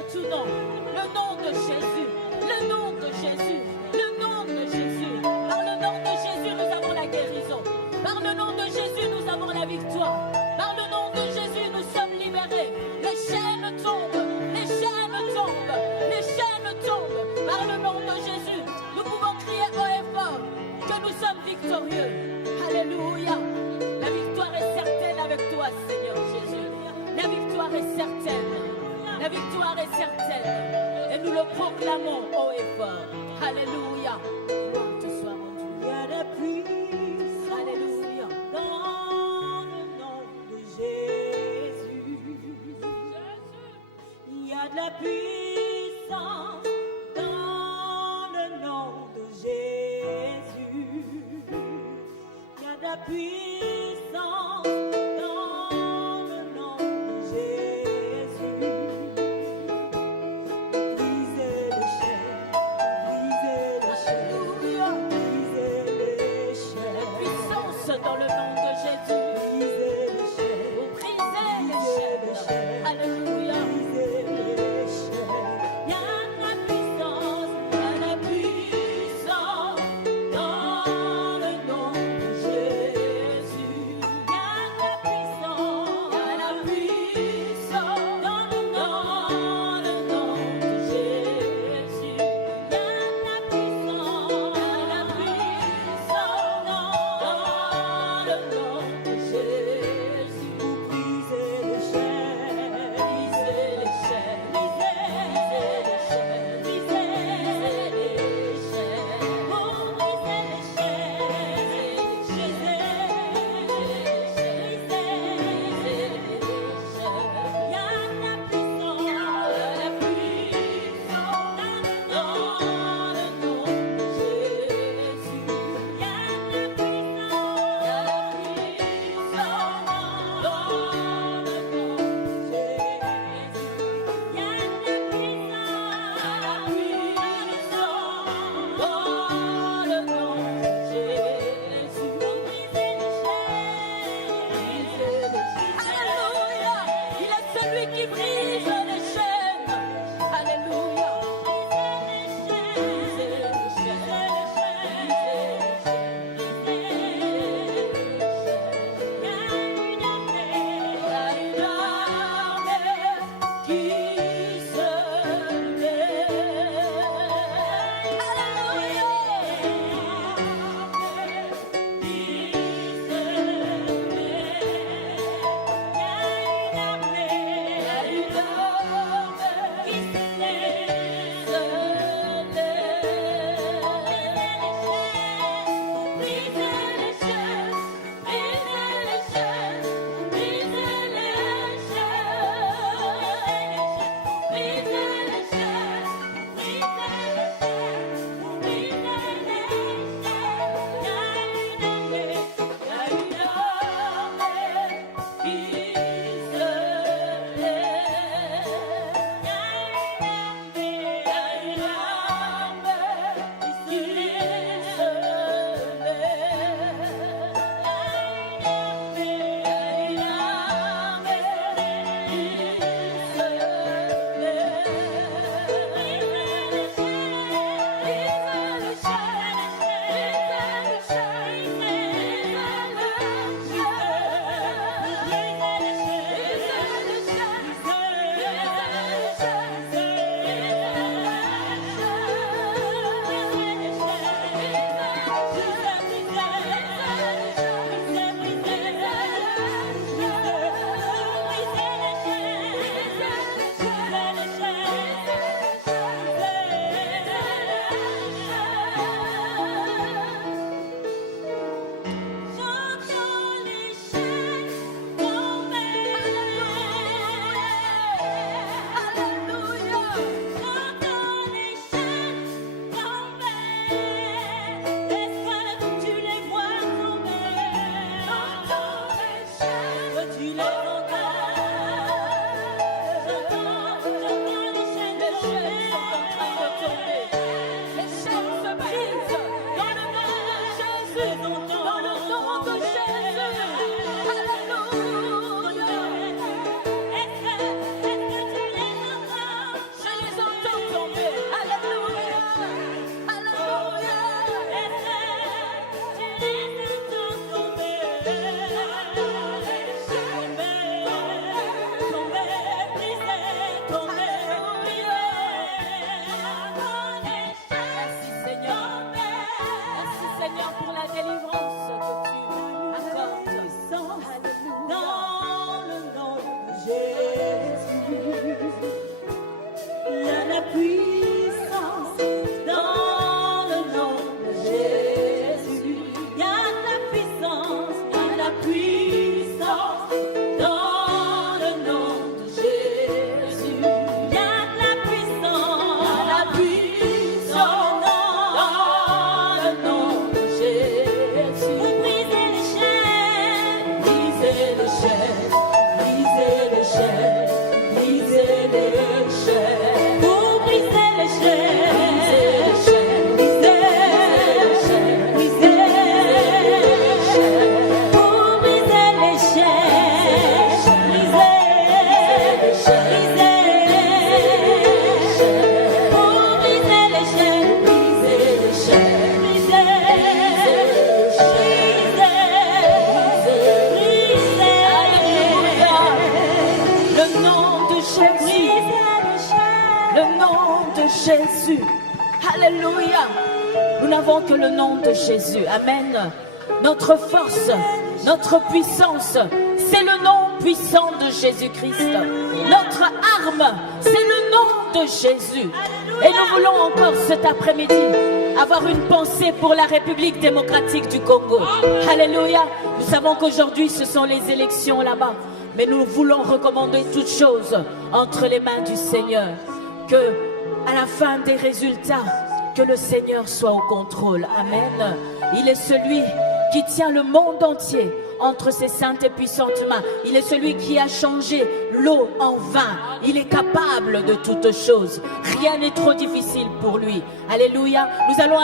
de tout nom, le nom de Jésus, le nom de Jésus, le nom de Jésus. Par le nom de Jésus, nous avons la guérison. Par le nom de Jésus, nous avons la victoire. Par le nom de Jésus, nous sommes libérés. Les chaînes tombent, les chaînes tombent, les chaînes tombent. Par le nom de Jésus, nous pouvons crier haut et fort que nous sommes victorieux. Alléluia. La victoire est certaine avec toi, Seigneur Jésus. La victoire est certaine. La victoire est certaine. Et nous le proclamons haut et fort. Alléluia. Gloire te soit rendue. Il y a la puissance Alléluia. dans le nom de Jésus. Il y a de la puissance dans le nom de Jésus. Il y a de la puissance dans le nom de Jésus. Brisez les chaînes, brisez les chaînes, Alléluia. brisez les chaînes. Puissance dans le nom de Jésus. Brisez les chaînes, Vous brisez les chaînes. Alléluia. brisez les chaînes. Il y a la puissance dans le nom de Jésus. Alléluia. Nous n'avons que le nom de Jésus. Amen. Notre force, notre puissance, c'est le nom puissant de Jésus-Christ. Notre arme, c'est le nom de Jésus. Et nous voulons encore cet après-midi avoir une pensée pour la République démocratique du Congo. Alléluia. Nous savons qu'aujourd'hui ce sont les élections là-bas. Mais nous voulons recommander toutes choses entre les mains du Seigneur. Que à la fin des résultats, que le Seigneur soit au contrôle. Amen. Il est celui qui tient le monde entier entre ses saintes et puissantes mains. Il est celui qui a changé l'eau en vin. Il est capable de toutes choses. Rien n'est trop difficile pour lui. Alléluia. Nous allons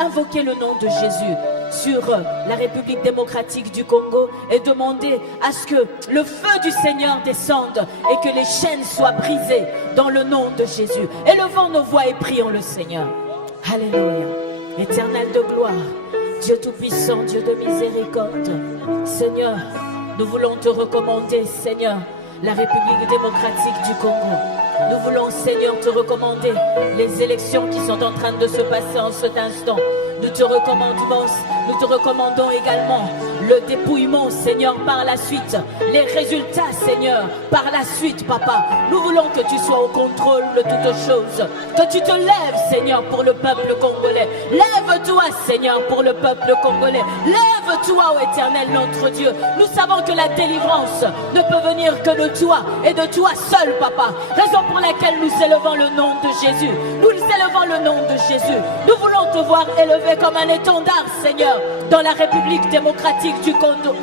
invoquer le nom de Jésus sur la République démocratique du Congo et demander à ce que le feu du Seigneur descende et que les chaînes soient brisées dans le nom de Jésus. Élevons nos voix et prions le Seigneur. Alléluia. Éternel de gloire, Dieu tout-puissant, Dieu de miséricorde, Seigneur, nous voulons te recommander, Seigneur, la République démocratique du Congo. Nous voulons, Seigneur, te recommander les élections qui sont en train de se passer en cet instant. Nous te recommandons également le dépouillement, Seigneur, par la suite. Les résultats, Seigneur, par la suite, Papa. Nous voulons que tu sois au contrôle de toutes choses. Que tu te lèves, Seigneur, pour le peuple congolais. Lève-toi, Seigneur, pour le peuple congolais. Lève-toi, ô Éternel, notre Dieu. Nous savons que la délivrance ne peut venir que de toi et de toi seul, Papa. Raison pour laquelle nous élevons le nom de Jésus. Nous élevons le nom de Jésus. Nous voulons te voir élevé comme un étendard, Seigneur, dans la République démocratique du Congo,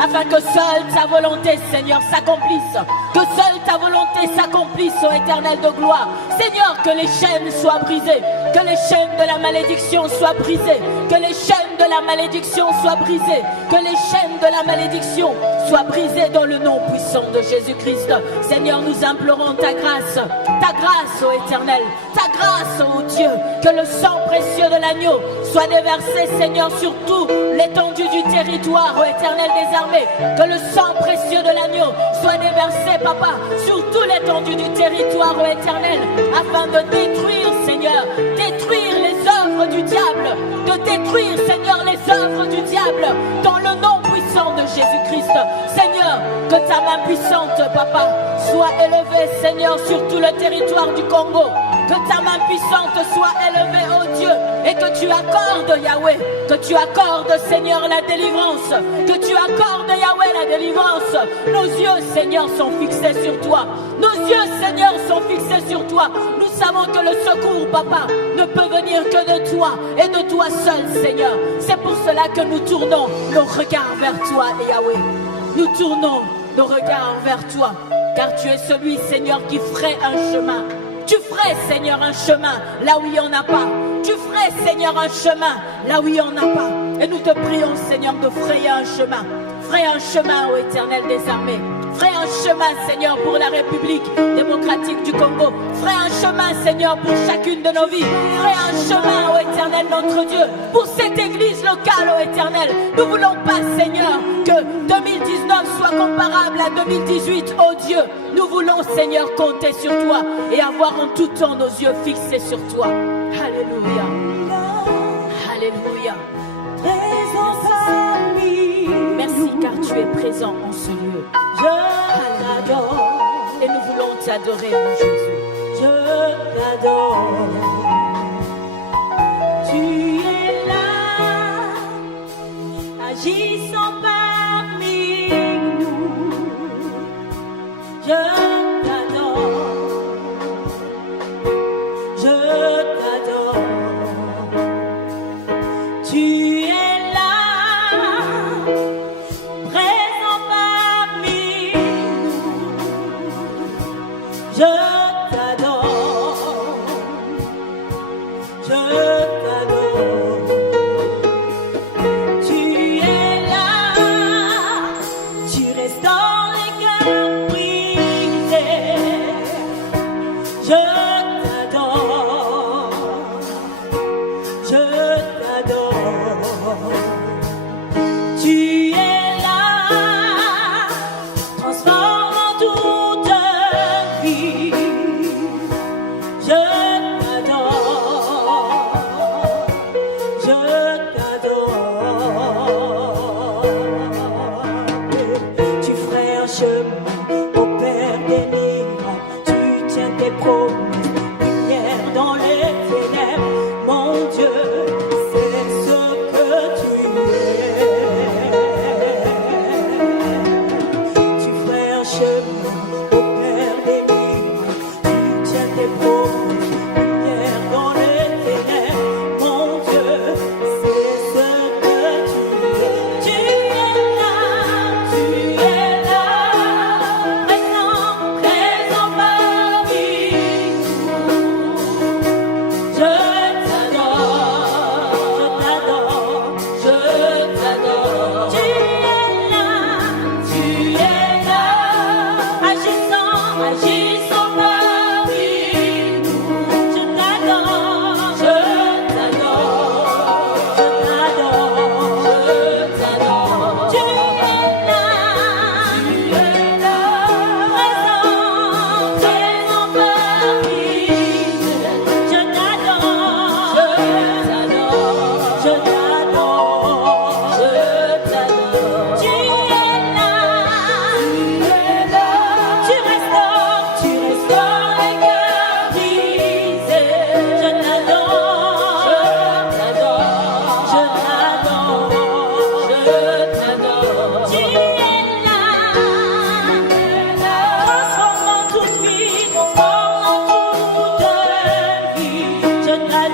afin que seule ta volonté, Seigneur, s'accomplisse. Que seule ta volonté s'accomplisse, ô Éternel de gloire. Seigneur, que les chaînes soient brisées, que les chaînes de la malédiction soient brisées, que les chaînes de la malédiction soient brisées, que les chaînes de la malédiction soient brisées dans le nom puissant de Jésus-Christ. Seigneur, nous implorons ta grâce, ô Éternel, ta grâce, ô Dieu, que le sang précieux de l'agneau soit déversé, Seigneur, sur tout l'étendue du territoire, ô Éternel des armées. Que le sang précieux de l'agneau soit déversé, Papa, sur tout l'étendue du territoire, ô Éternel, afin de détruire, Seigneur, détruire les œuvres du diable, de détruire, Seigneur, les œuvres du diable, dans le nom puissant de Jésus-Christ. Seigneur, que ta main puissante, Papa, soit élevée, Seigneur, sur tout le territoire du Congo. Que ta main puissante soit élevée, ô Dieu, et que tu accordes, Yahweh, que tu accordes, Seigneur, la délivrance, que tu accordes, Yahweh, la délivrance. Nos yeux, Seigneur, sont fixés sur toi. Nos yeux, Seigneur, sont fixés sur toi. Nous savons que le secours, Papa, ne peut venir que de toi et de toi seul, Seigneur. C'est pour cela que nous tournons nos regards vers toi, Yahweh. Nous tournons nos regards vers toi, car tu es celui, Seigneur, qui ferait un chemin. Tu ferais, Seigneur, un chemin là où il n'y en a pas. Tu ferais, Seigneur, un chemin là où il n'y en a pas. Et nous te prions, Seigneur, de frayer un chemin. Frayer un chemin, ô Éternel des armées. Frayer un chemin, Seigneur, pour la République démocratique du Congo. Frayer un chemin, Seigneur, pour chacune de nos vies. Frayer un chemin, ô Éternel, notre Dieu, pour cette église locale, ô Éternel. Nous ne voulons pas, Seigneur, que 2019 soit comparable à 2018, ô Dieu. Nous voulons, Seigneur, compter sur toi et avoir en tout temps nos yeux fixés sur toi. Alléluia. Alléluia. Merci car tu es présent en ce lieu. Je t'adore. Et nous voulons t'adorer, mon Jésus. Je t'adore. Tu es là, agissant parmi nous. Je t'adore. Je t'adore. Tu es là, présent parmi nous. Je t'adore. Je t'adore. Tu es là, tu restes dans les cœurs brisés. Je t'adore. Je t'adore. Tu es là, transformant toute vie. Je t'adore.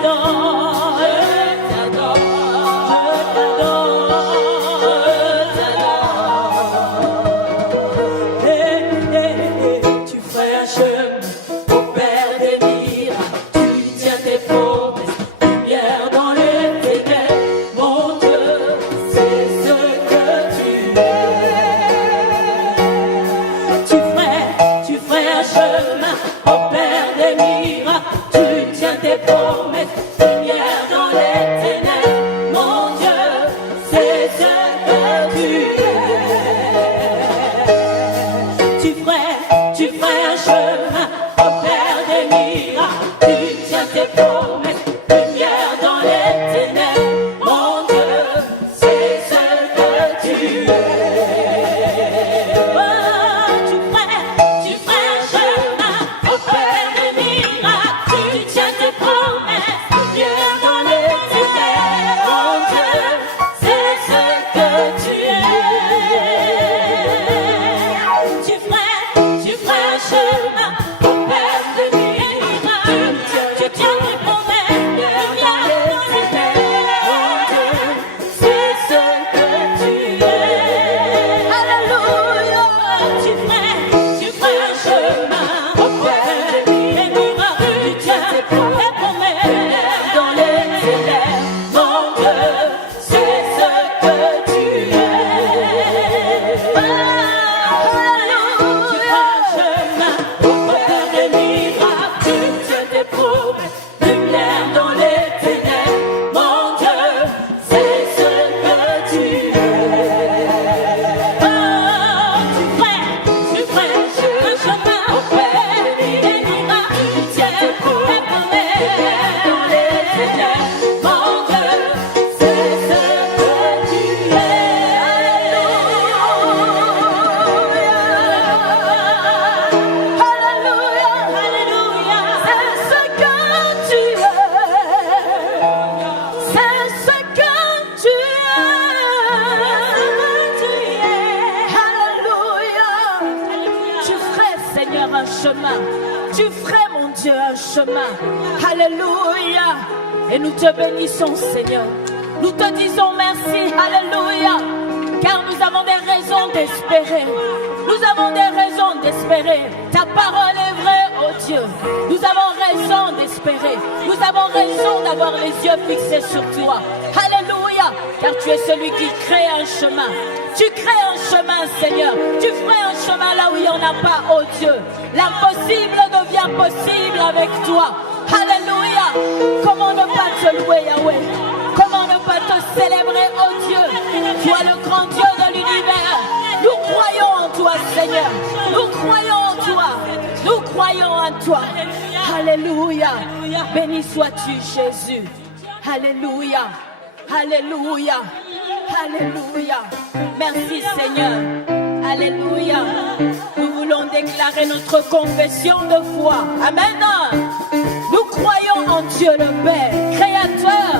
t'adore, tu ferais un chemin au Père des miracles, tu tiens tes promesses, lumière dans les ténèbres, mon Dieu, c'est ce que tu es. Tu ferais un chemin au Père des miracles, tu tiens tes promesses, lumière dans les ténèbres, mon Dieu, c'est ce que tu es. Tu ferais un chemin au Père des miracles, tu tiens tes promesses, lumière dans les ténèbres, mon Dieu, c'est ce que tu es. Oh, tu ferais un chemin au Père des miracles, tu tiens tes promesses, lumière dans les ténèbres, mon Dieu, c'est ce que tu es. Tu ferais un chemin au Père des miracles, tu tiens tes promesses, lumière dans les ténèbres, mon Dieu, c'est ce que tu es. Alléluia. Tu ferais un chemin au Père des miracles, tu tiens tes promesses, lumière dans les ténèbres, mon Dieu, c'est ce que tu es. Tu ferais, mon Dieu, un chemin. Alléluia. Et nous te bénissons, Seigneur. Nous te disons merci. Alléluia. Car nous avons des raisons d'espérer. Nous avons des raisons d'espérer. Ta parole est vraie, oh Dieu. Nous avons raison d'espérer. Nous avons raison d'avoir les yeux fixés sur toi. Alléluia. Car tu es celui qui crée un chemin. Tu crées un chemin, Seigneur. Tu ferais un chemin là où il n'y en a pas, oh Dieu. L'impossible devient possible avec toi. Alléluia. Comment ne pas te louer, Yahweh? Comment ne pas te célébrer, oh Dieu? Toi, le grand Dieu de l'univers. Nous croyons en toi, Seigneur. Nous croyons en toi. Nous croyons en toi. Alléluia. Béni sois-tu, Jésus. Alléluia. Alléluia. Alléluia. Merci, Seigneur. Alléluia. Nous voulons déclarer notre confession de foi. Amen. Nous croyons en Dieu le Père, créateur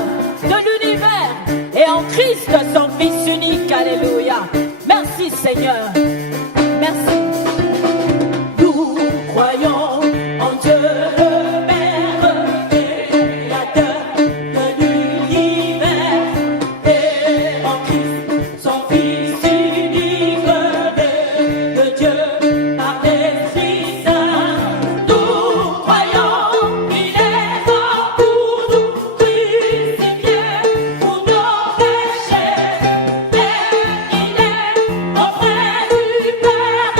de l'univers, et en Christ, son Fils unique. Alléluia. Merci, Seigneur. Merci. Nous croyons en Dieu le Père, créateur de l'univers, et en Christ, son Fils unique, de Dieu par l'Esprit Saint. Nous croyons qu'il est mort pour nous, crucifié pour nos péchés, et qu'il est auprès du Père.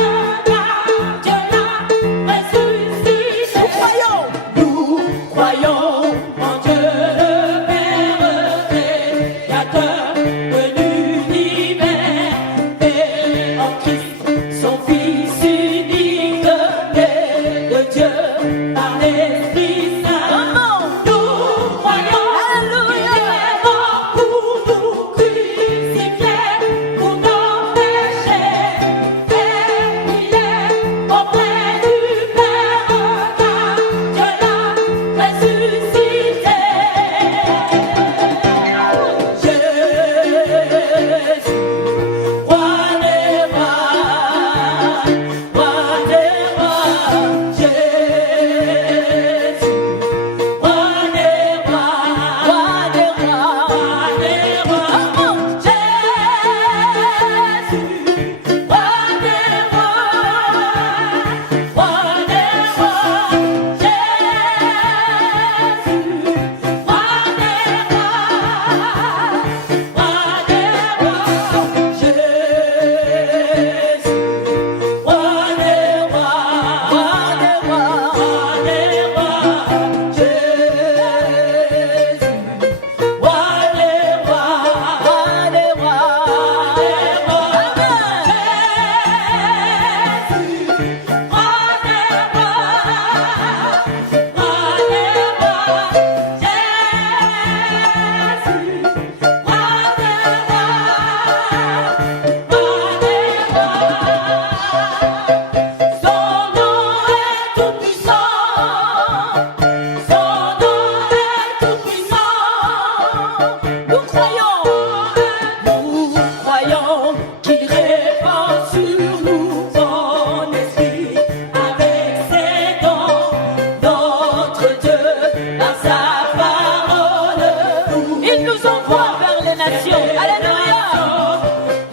Il nous envoie vers les nations. Alléluia.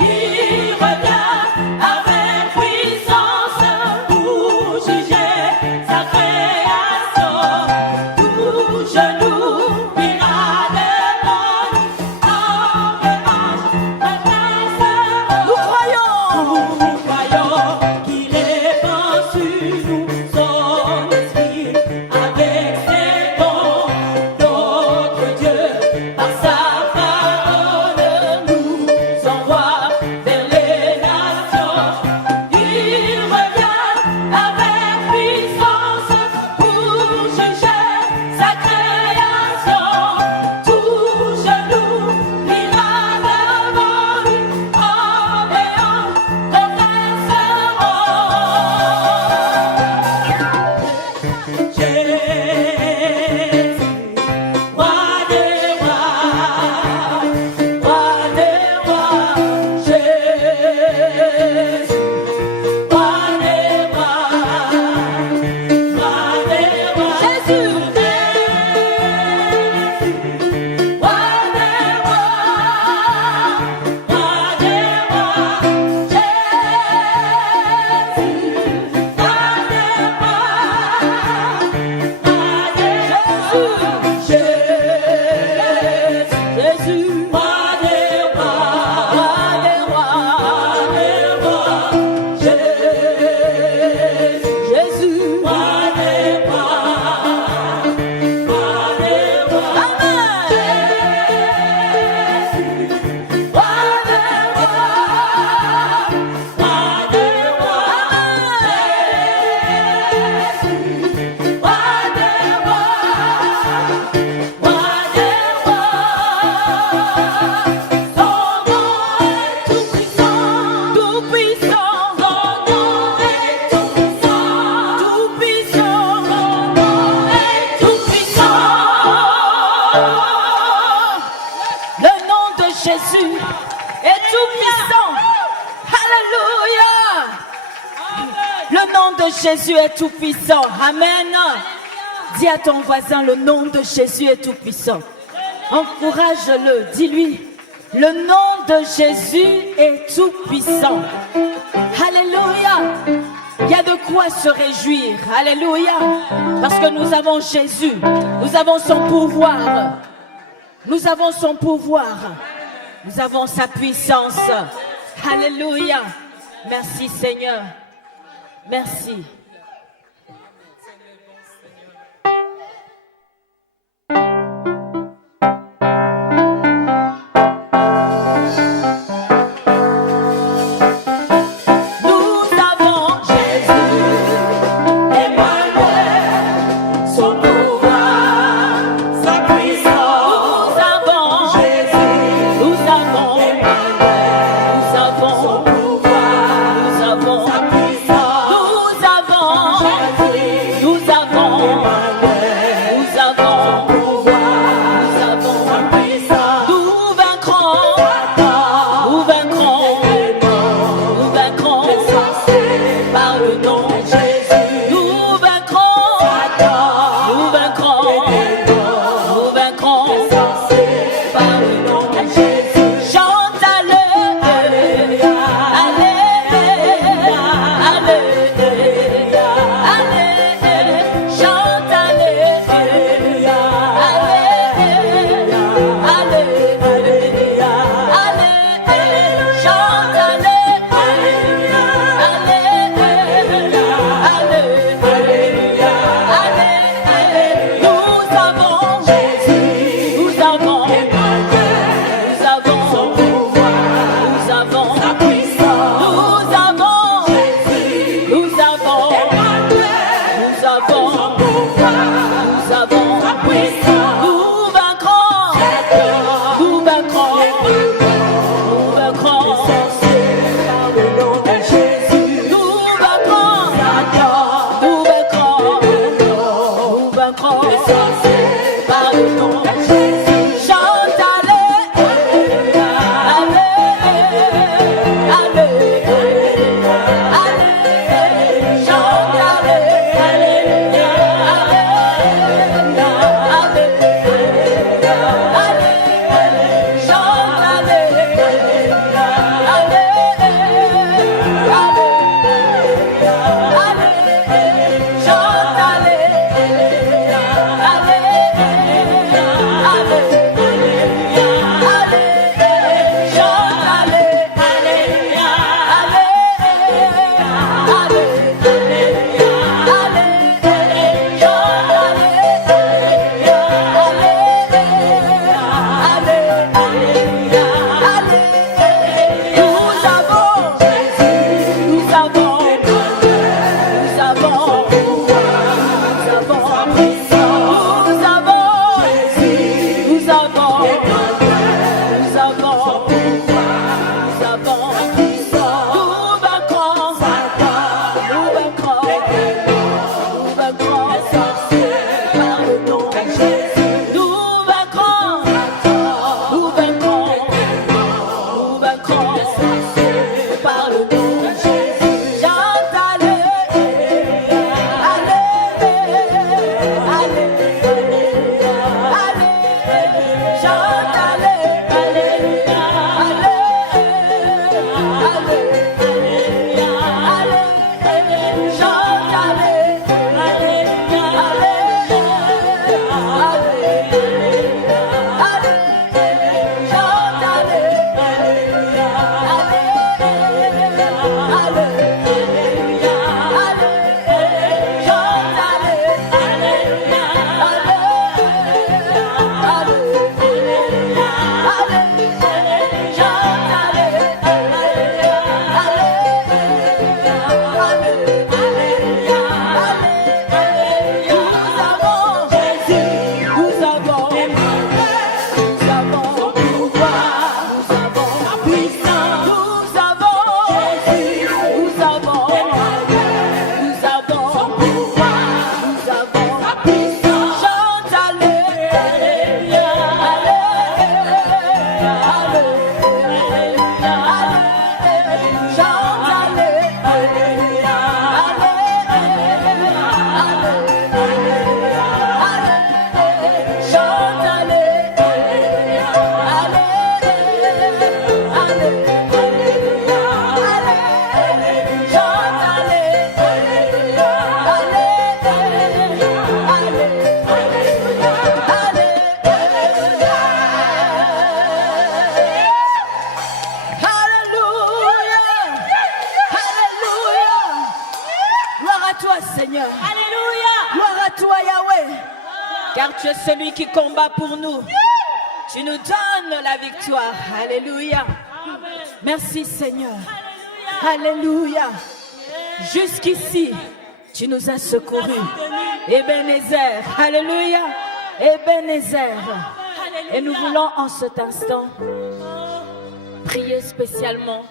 Il revient avec puissance pour juger sa création. Tout genou ira devant lui, en revanche, Nous croyons. nous croyons qu'il répand sur nous son esprit avec ses dons. Notre Dieu, par sa parole, nous envoie vers les nations. Il revient avec puissance pour juger sa création. Tout genou ira devant lui, en béant confesseront. Jésus, roi des rois, Jésus, roi des rois, Jésus. Jésus. Roi des rois. Jésus. Jésus est tout puissant. Alléluia. Le nom de Jésus est tout puissant. Amen. Dis à ton voisin, le nom de Jésus est tout puissant. Encourage-le, dis-lui, le nom de Jésus est tout puissant. Alléluia. Il y a de quoi se réjouir. Alléluia. Parce que nous avons Jésus. Nous avons son pouvoir. Nous avons son pouvoir. Nous avons sa puissance. Alléluia. Merci Seigneur. Merci. Nous avons Seigneur. Alléluia. Gloire à toi, Yahweh. Car tu es celui qui combat pour nous. Tu nous donnes la victoire. Alléluia. Merci, Seigneur. Alléluia. Jusqu'ici, tu nous as secourus. Ebenezer. Alléluia. Ebenezer. Et nous voulons en cet instant prier spécialement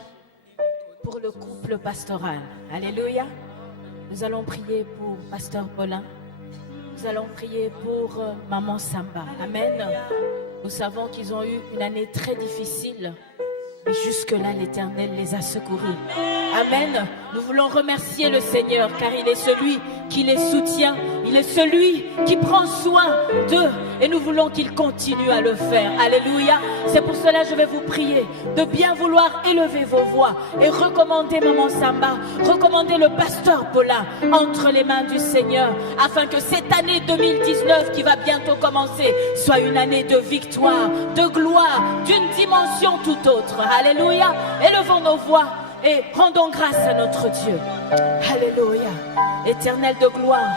pour le couple pastoral. Alléluia. Nous allons prier pour Pasteur Paulin. Nous allons prier pour Maman Samba. Amen. Nous savons qu'ils ont eu une année très difficile. Mais jusque-là, l'Éternel les a secourus. Amen. Nous voulons remercier le Seigneur car il est celui qui les soutient. Il est celui qui prend soin d'eux. Et nous voulons qu'il continue à le faire. Alléluia. C'est pour cela que je vais vous prier de bien vouloir élever vos voix et recommander Maman Samba, recommander le Pasteur Paulin entre les mains du Seigneur afin que cette année 2019 qui va bientôt commencer soit une année de victoire, de gloire, d'une dimension tout autre. Alléluia. Élevons nos voix et rendons grâce à notre Dieu. Alléluia. Éternel de gloire,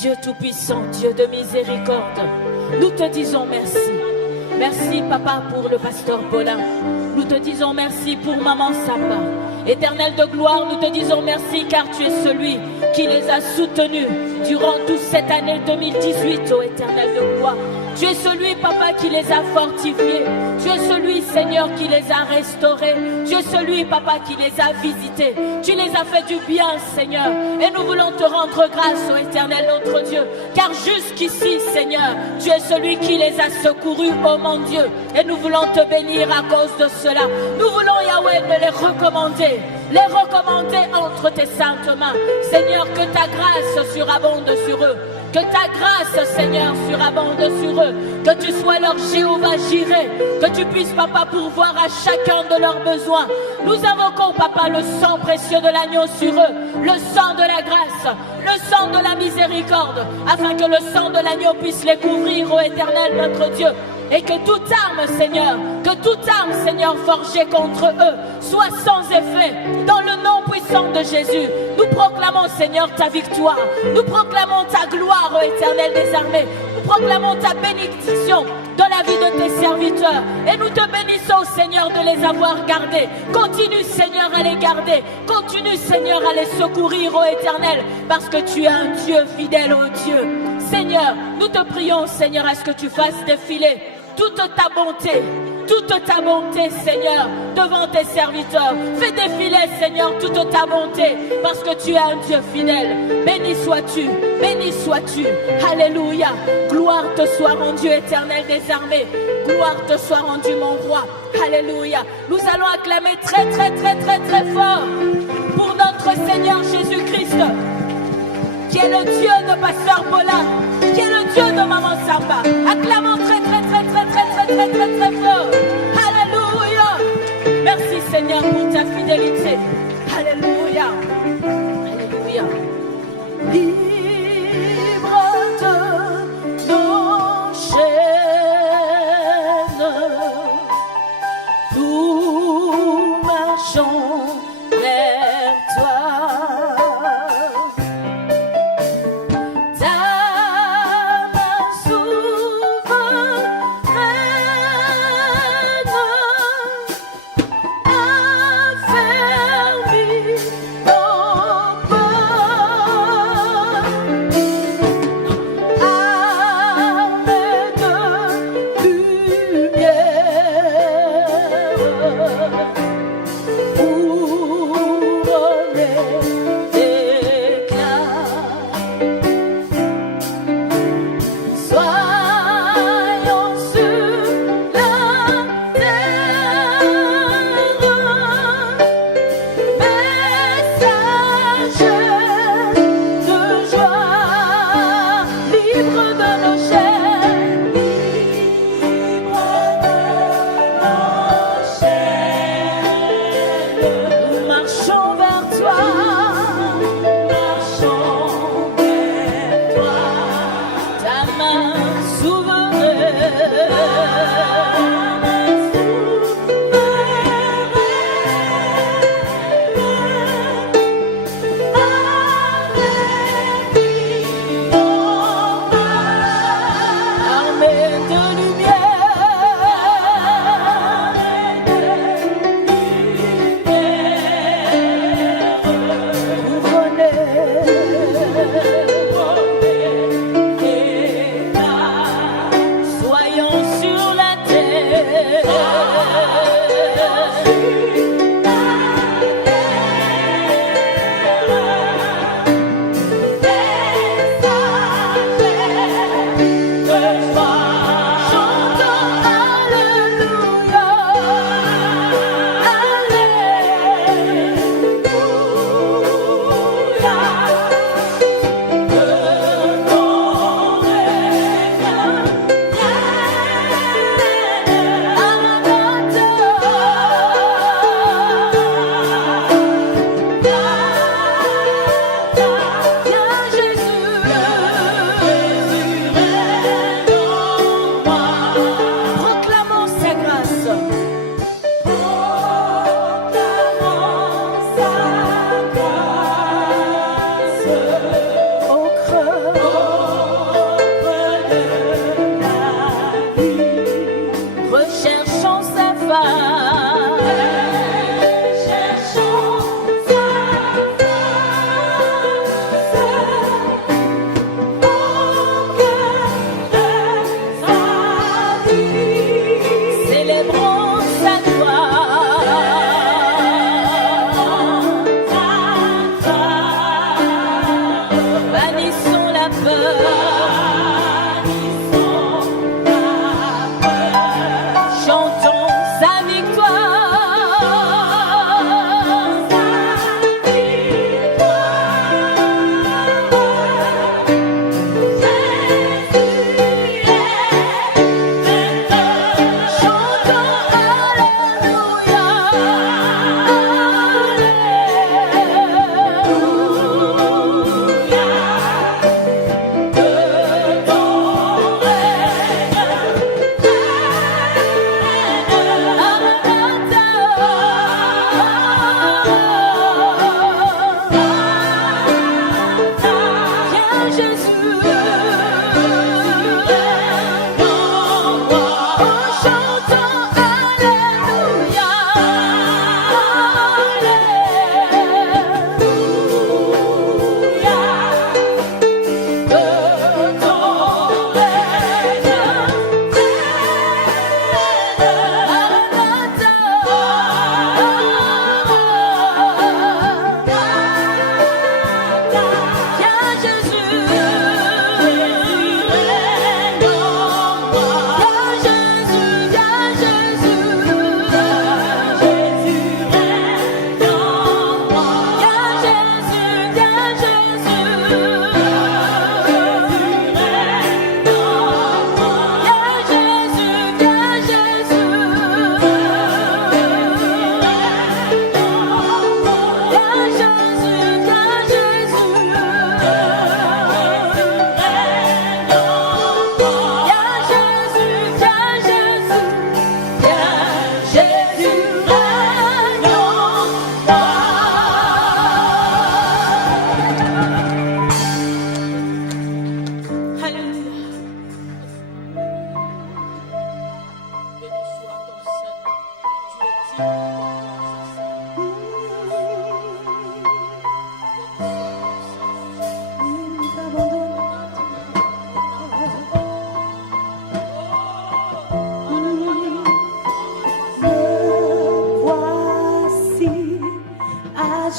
Dieu tout-puissant, Dieu de miséricorde, nous te disons merci. Merci, Papa, pour le Pasteur Paulin. Nous te disons merci pour Maman Samba. Éternel de gloire, nous te disons merci car tu es celui qui les a soutenus durant toute cette année 2018, ô Éternel de gloire. Tu es celui, Papa, qui les a fortifiés. Tu es celui, Seigneur, qui les a restaurés. Tu es celui, Papa, qui les a visités. Tu les as fait du bien, Seigneur. Et nous voulons te rendre grâce, ô Éternel, notre Dieu. Car jusqu'ici, Seigneur, tu es celui qui les a secourus, ô mon Dieu. Et nous voulons te bénir à cause de cela. Nous voulons, Yahweh, de les recommander entre tes saintes mains. Seigneur, que ta grâce surabonde sur eux. Que ta grâce, Seigneur, surabonde sur eux. Que tu sois leur Jéhovah Jireh. Que tu puisses, Papa, pourvoir à chacun de leurs besoins. Nous invoquons, Papa, le sang précieux de l'agneau sur eux. Le sang de la grâce. Le sang de la miséricorde. Afin que le sang de l'agneau puisse les couvrir, ô Éternel, notre Dieu. Et que toute arme, Seigneur, forgée contre eux, soit sans effet. Dans le nom puissant de Jésus, nous proclamons, Seigneur, ta victoire. Nous proclamons ta gloire, ô Éternel des armées. Nous proclamons ta bénédiction dans la vie de tes serviteurs. Et nous te bénissons, Seigneur, de les avoir gardés. Continue, Seigneur, à les garder. Continue, Seigneur, à les secourir, ô Éternel, parce que tu es un Dieu fidèle, ô Dieu. Seigneur, nous te prions, Seigneur, à ce que tu fasses défiler toute ta bonté, Seigneur, devant tes serviteurs. Fais défiler, Seigneur, toute ta bonté, parce que tu es un Dieu fidèle. Béni sois-tu, béni sois-tu. Alléluia. Gloire te soit rendue, Éternel des armées. Gloire te soit rendue, mon roi. Alléluia. Nous allons acclamer très, très, très, très, très fort pour notre Seigneur Jésus-Christ, qui est le Dieu de Pasteur Paulin, qui est le Dieu de Maman Samba. Acclamons très, très, très, très, très, très très, très, très fort. Alléluia. Merci Seigneur pour ta fidélité. Alléluia. Alléluia. Libre de nos chaînes, nous marchons vers toi. Ta main souveraine affermit nos pas.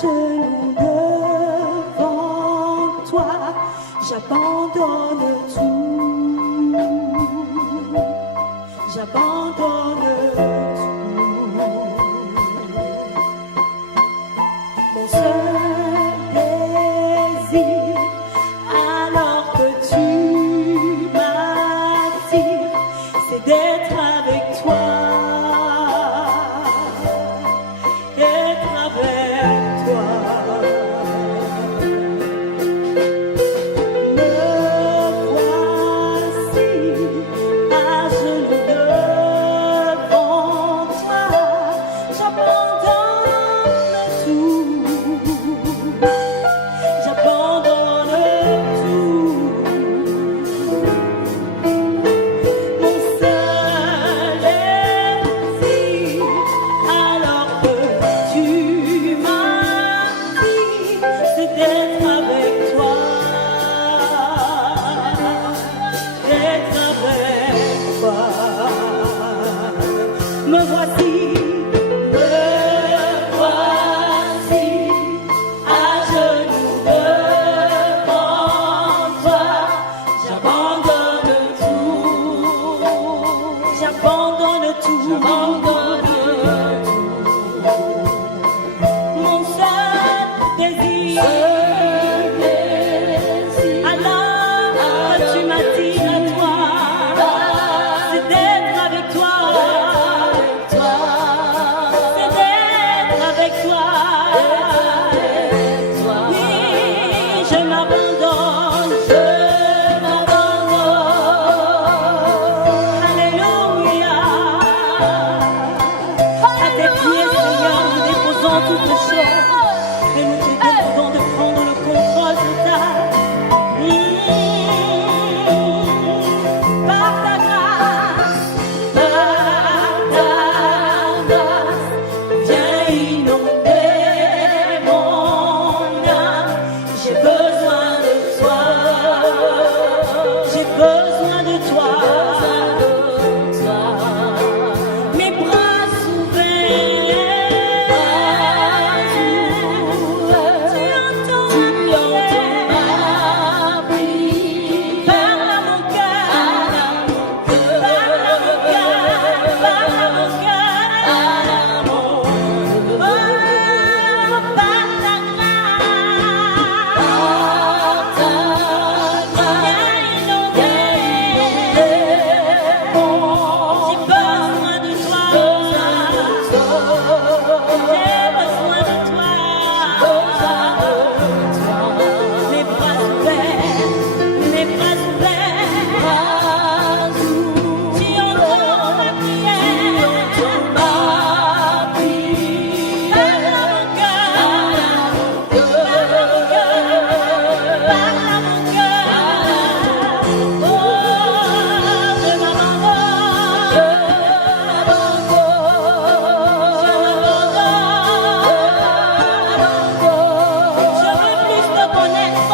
genoux devant toi, j'abandonne tout, j'abandonne tout. Mon seul désir, alors que tu m'attires, c'est d'être avec toi. Être avec toi. Me voici à genoux devant toi. J'abandonne tout. J'abandonne tout. Mon seul désir, alors que tu m'attires, c'est d'être avec toi, d'être avec toi. Me voici à genoux devant toi. J'abandonne tout, j'abandonne tout, j'abandonne tout. Mon seul désir, alors que tu m'attires à toi, c'est d'être avec toi, c'est d'être avec toi. Oui, je m'abandonne, Alléluia. À tes pieds, Seigneur, nous déposons toutes les choses et nous te demandons de prendre le contrôle total. Par ta grâce, viens inonder mon âme. J'ai besoin de toi, j'ai besoin de toi. Mes bras ouverts, tu entends ma prière. Parle à mon cœur, parle à mon cœur, parle à mon cœur. Oh, par ta grâce, viens inonder. J'ai besoin de toi, j'ai besoin de toi. Mes bras ouverts, mes bras ouverts. Tu entends ma prière. Parle à mon cœur, parle à mon cœur, parle à mon cœur. Oh, je m'abandonne, je veux plus te connaître,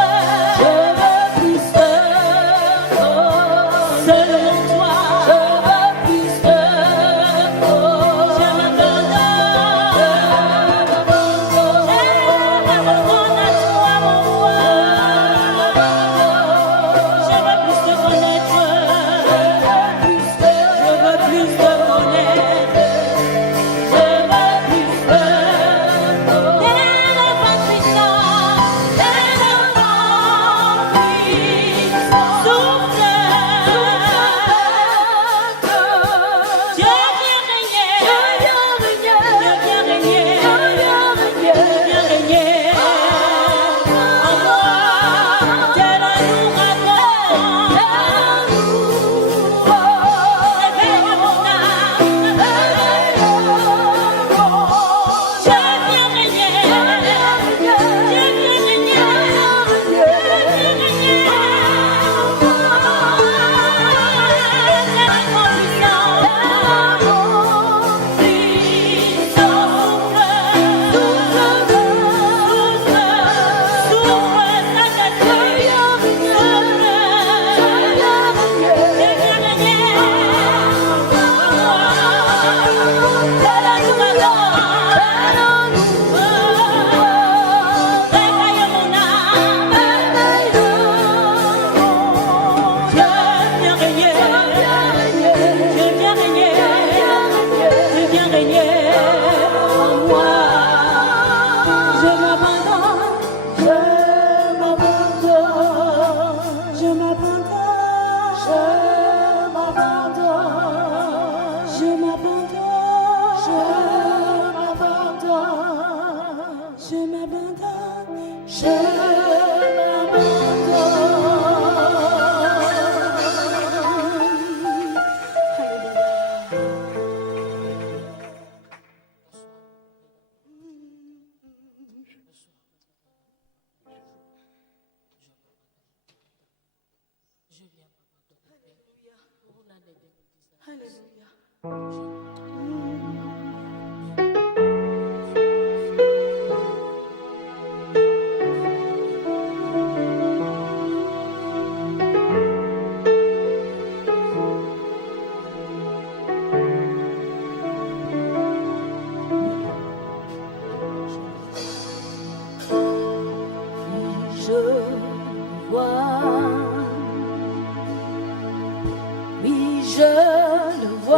seulement toi. Je m'abandonne à toi, mon roi. Je veux plus te connaître, je veux plus te connaître, je veux plus te connaître. T'es l'enfant puissant, t'es l'enfant puissant. Souffle, Dieu vient régner, Dieu vient régner, viens régner en moi, tel un ouragan. Réveille mon âme, régner en moi. Je m'abandonne, je m'abandonne, je m'abandonne, je m'abandonne, je m'abandonne, je m'abandonne, je m'abandonne, je Oui, je le vois.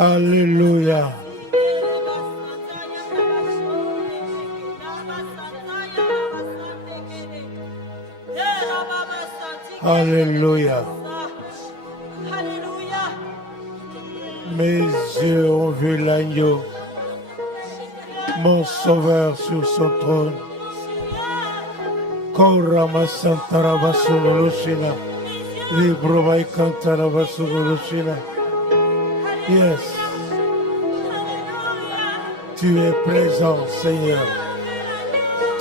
Alléluia. Alléluia. Alléluia. Mes yeux ont vu l'agneau, mon sauveur sur son trône. Korama Santara Basulushina, Librovai Kantara Basulushina. Yes. Tu es présent, Seigneur.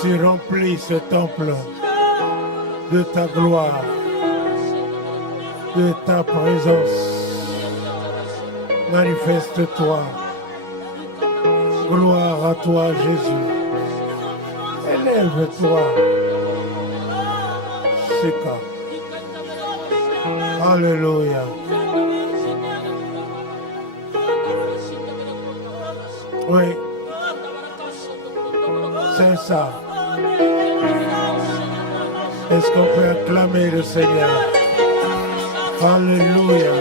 Tu remplis ce temple de ta gloire, de ta présence. Manifeste-toi. Gloire à toi, Jésus. Élève-toi. Shika. Alléluia. Oui. C'est ça. Est-ce qu'on peut acclamer le Seigneur? Alléluia.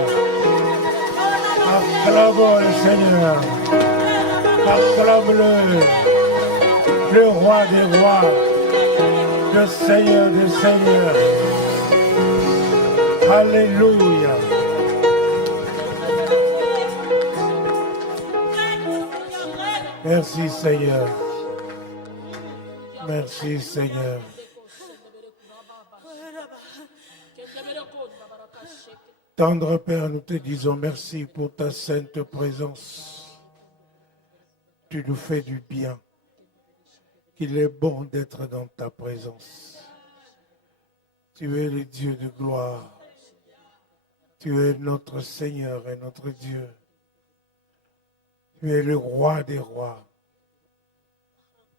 Acclamons le Seigneur. Acclame-le. Le roi des rois. Le Seigneur des seigneurs. Alléluia. Merci Seigneur. Merci Seigneur. Tendre Père, nous te disons merci pour ta sainte présence. Tu nous fais du bien. Il est bon d'être dans ta présence. Tu es le Dieu de gloire. Tu es notre Seigneur et notre Dieu. Tu es le roi des rois.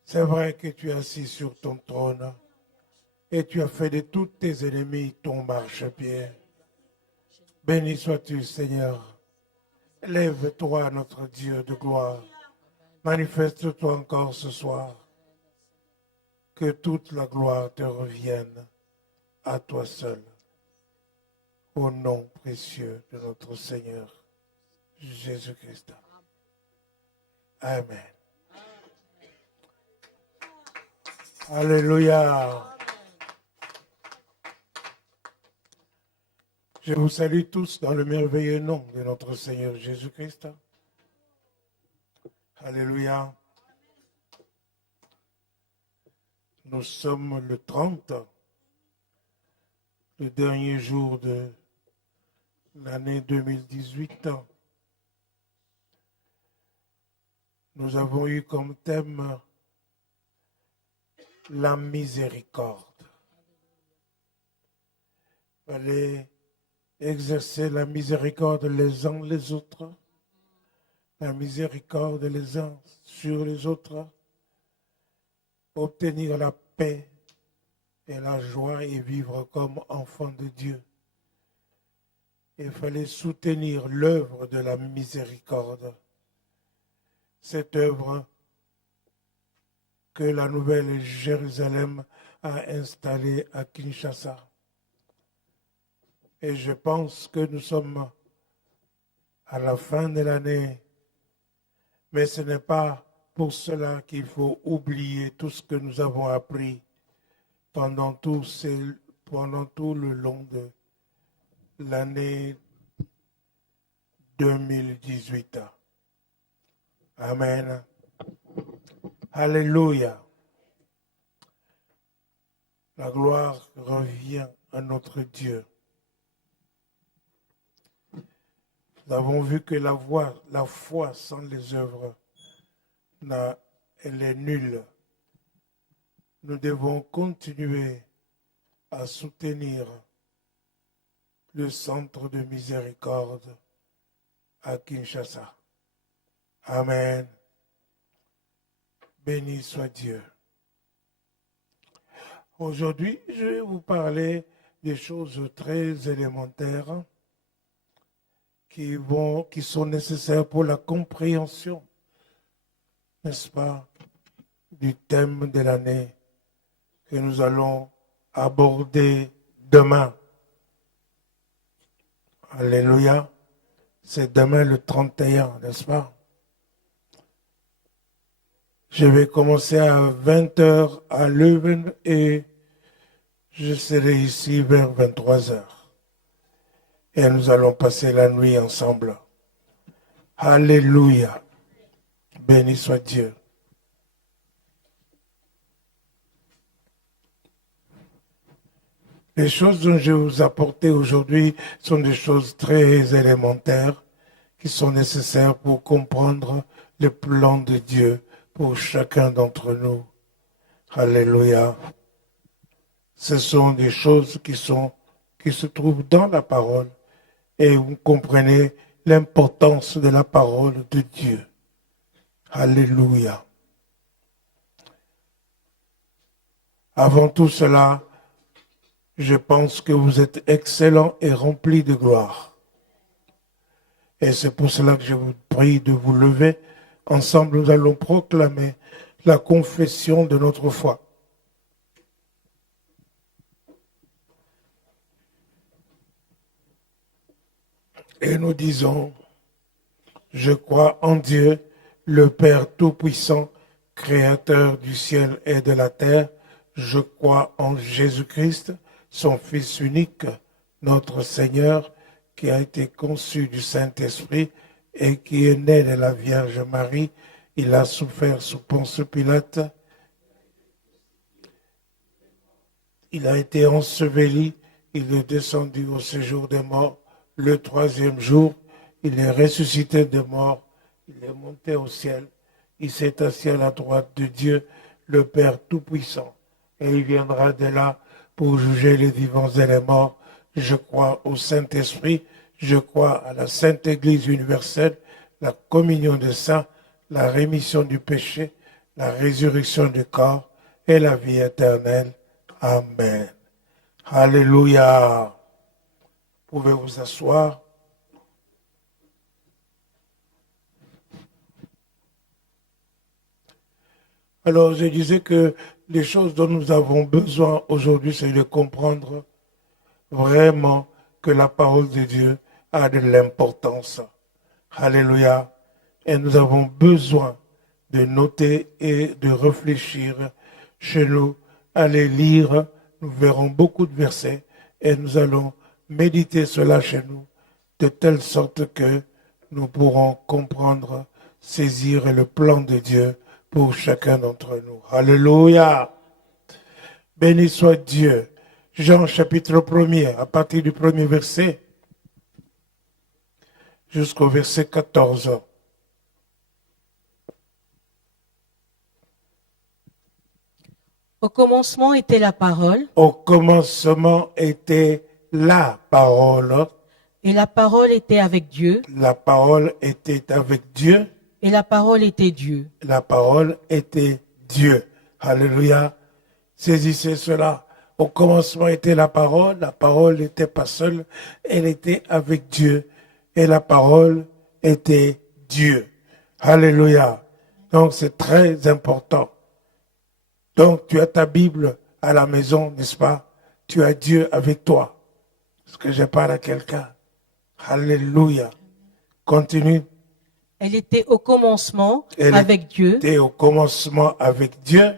C'est vrai que tu es assis sur ton trône et tu as fait de tous tes ennemis ton marchepied. Béni sois-tu, Seigneur. Lève-toi, notre Dieu de gloire. Manifeste-toi encore ce soir. Que toute la gloire te revienne à toi seul. Au nom précieux de notre Seigneur Jésus-Christ. Amen. Alléluia. Je vous salue tous dans le merveilleux nom de notre Seigneur Jésus-Christ. Alléluia. Nous sommes le 30, le dernier jour de l'année 2018. Nous avons eu comme thème la miséricorde. Il fallait exercer la miséricorde les uns les autres, la miséricorde les uns sur les autres, obtenir la paix et la joie et vivre comme enfant de Dieu. Il fallait soutenir l'œuvre de la miséricorde. Cette œuvre que la Nouvelle Jérusalem a installée à Kinshasa. Et je pense que nous sommes à la fin de l'année, mais ce n'est pas pour cela qu'il faut oublier tout ce que nous avons appris pendant tout le long de l'année 2018. Amen. Alléluia. La gloire revient à notre Dieu. Nous avons vu que la foi sans les œuvres, elle est nulle. Nous devons continuer à soutenir le centre de miséricorde à Kinshasa. Amen. Béni soit Dieu. Aujourd'hui, je vais vous parler des choses très élémentaires qui sont nécessaires pour la compréhension, n'est-ce pas, du thème de l'année que nous allons aborder demain. Alléluia. C'est demain le 31, n'est-ce pas? Je vais commencer à 20h à Leuven et je serai ici vers 23h. Et nous allons passer la nuit ensemble. Alléluia. Béni soit Dieu. Les choses dont je vais vous apporter aujourd'hui sont des choses très élémentaires qui sont nécessaires pour comprendre le plan de Dieu pour chacun d'entre nous. Alléluia. Ce sont des choses qui se trouvent dans la parole et vous comprenez l'importance de la parole de Dieu. Alléluia. Avant tout cela, je pense que vous êtes excellents et remplis de gloire. Et c'est pour cela que je vous prie de vous lever. Ensemble, nous allons proclamer la confession de notre foi. Et nous disons, je crois en Dieu, le Père Tout-Puissant, Créateur du ciel et de la terre. Je crois en Jésus-Christ, son Fils unique, notre Seigneur, qui a été conçu du Saint-Esprit et qui est né de la Vierge Marie. Il a souffert sous Ponce Pilate. Il a été enseveli. Il est descendu au séjour des morts. Le troisième jour, il est ressuscité des morts. Il est monté au ciel. Il s'est assis à la droite de Dieu, le Père Tout-Puissant. Et il viendra de là pour juger les vivants et les morts. Je crois au Saint-Esprit. Je crois à la Sainte Église universelle, la communion des saints, la rémission du péché, la résurrection du corps et la vie éternelle. Amen. Alléluia. Vous pouvez vous asseoir. Alors, je disais que les choses dont nous avons besoin aujourd'hui, c'est de comprendre vraiment que la parole de Dieu a de l'importance. Alléluia. Et nous avons besoin de noter et de réfléchir chez nous, aller lire. Nous verrons beaucoup de versets et nous allons méditer cela chez nous de telle sorte que nous pourrons comprendre, saisir le plan de Dieu pour chacun d'entre nous. Alléluia. Béni soit Dieu. Jean chapitre 1er, à partir du premier verset jusqu'au verset 14. Au commencement était la parole. Au commencement était la parole. Et la parole était avec Dieu. La parole était avec Dieu. Et la parole était Dieu. La parole était Dieu. Alléluia. Saisissez cela. Au commencement était la parole n'était pas seule, elle était avec Dieu. Et la parole était Dieu. Alléluia. Donc c'est très important. Donc tu as ta Bible à la maison, n'est-ce pas? Tu as Dieu avec toi. Est-ce que je parle à quelqu'un? Alléluia. Continue. Elle était au commencement avec Dieu. Elle était au commencement avec Dieu.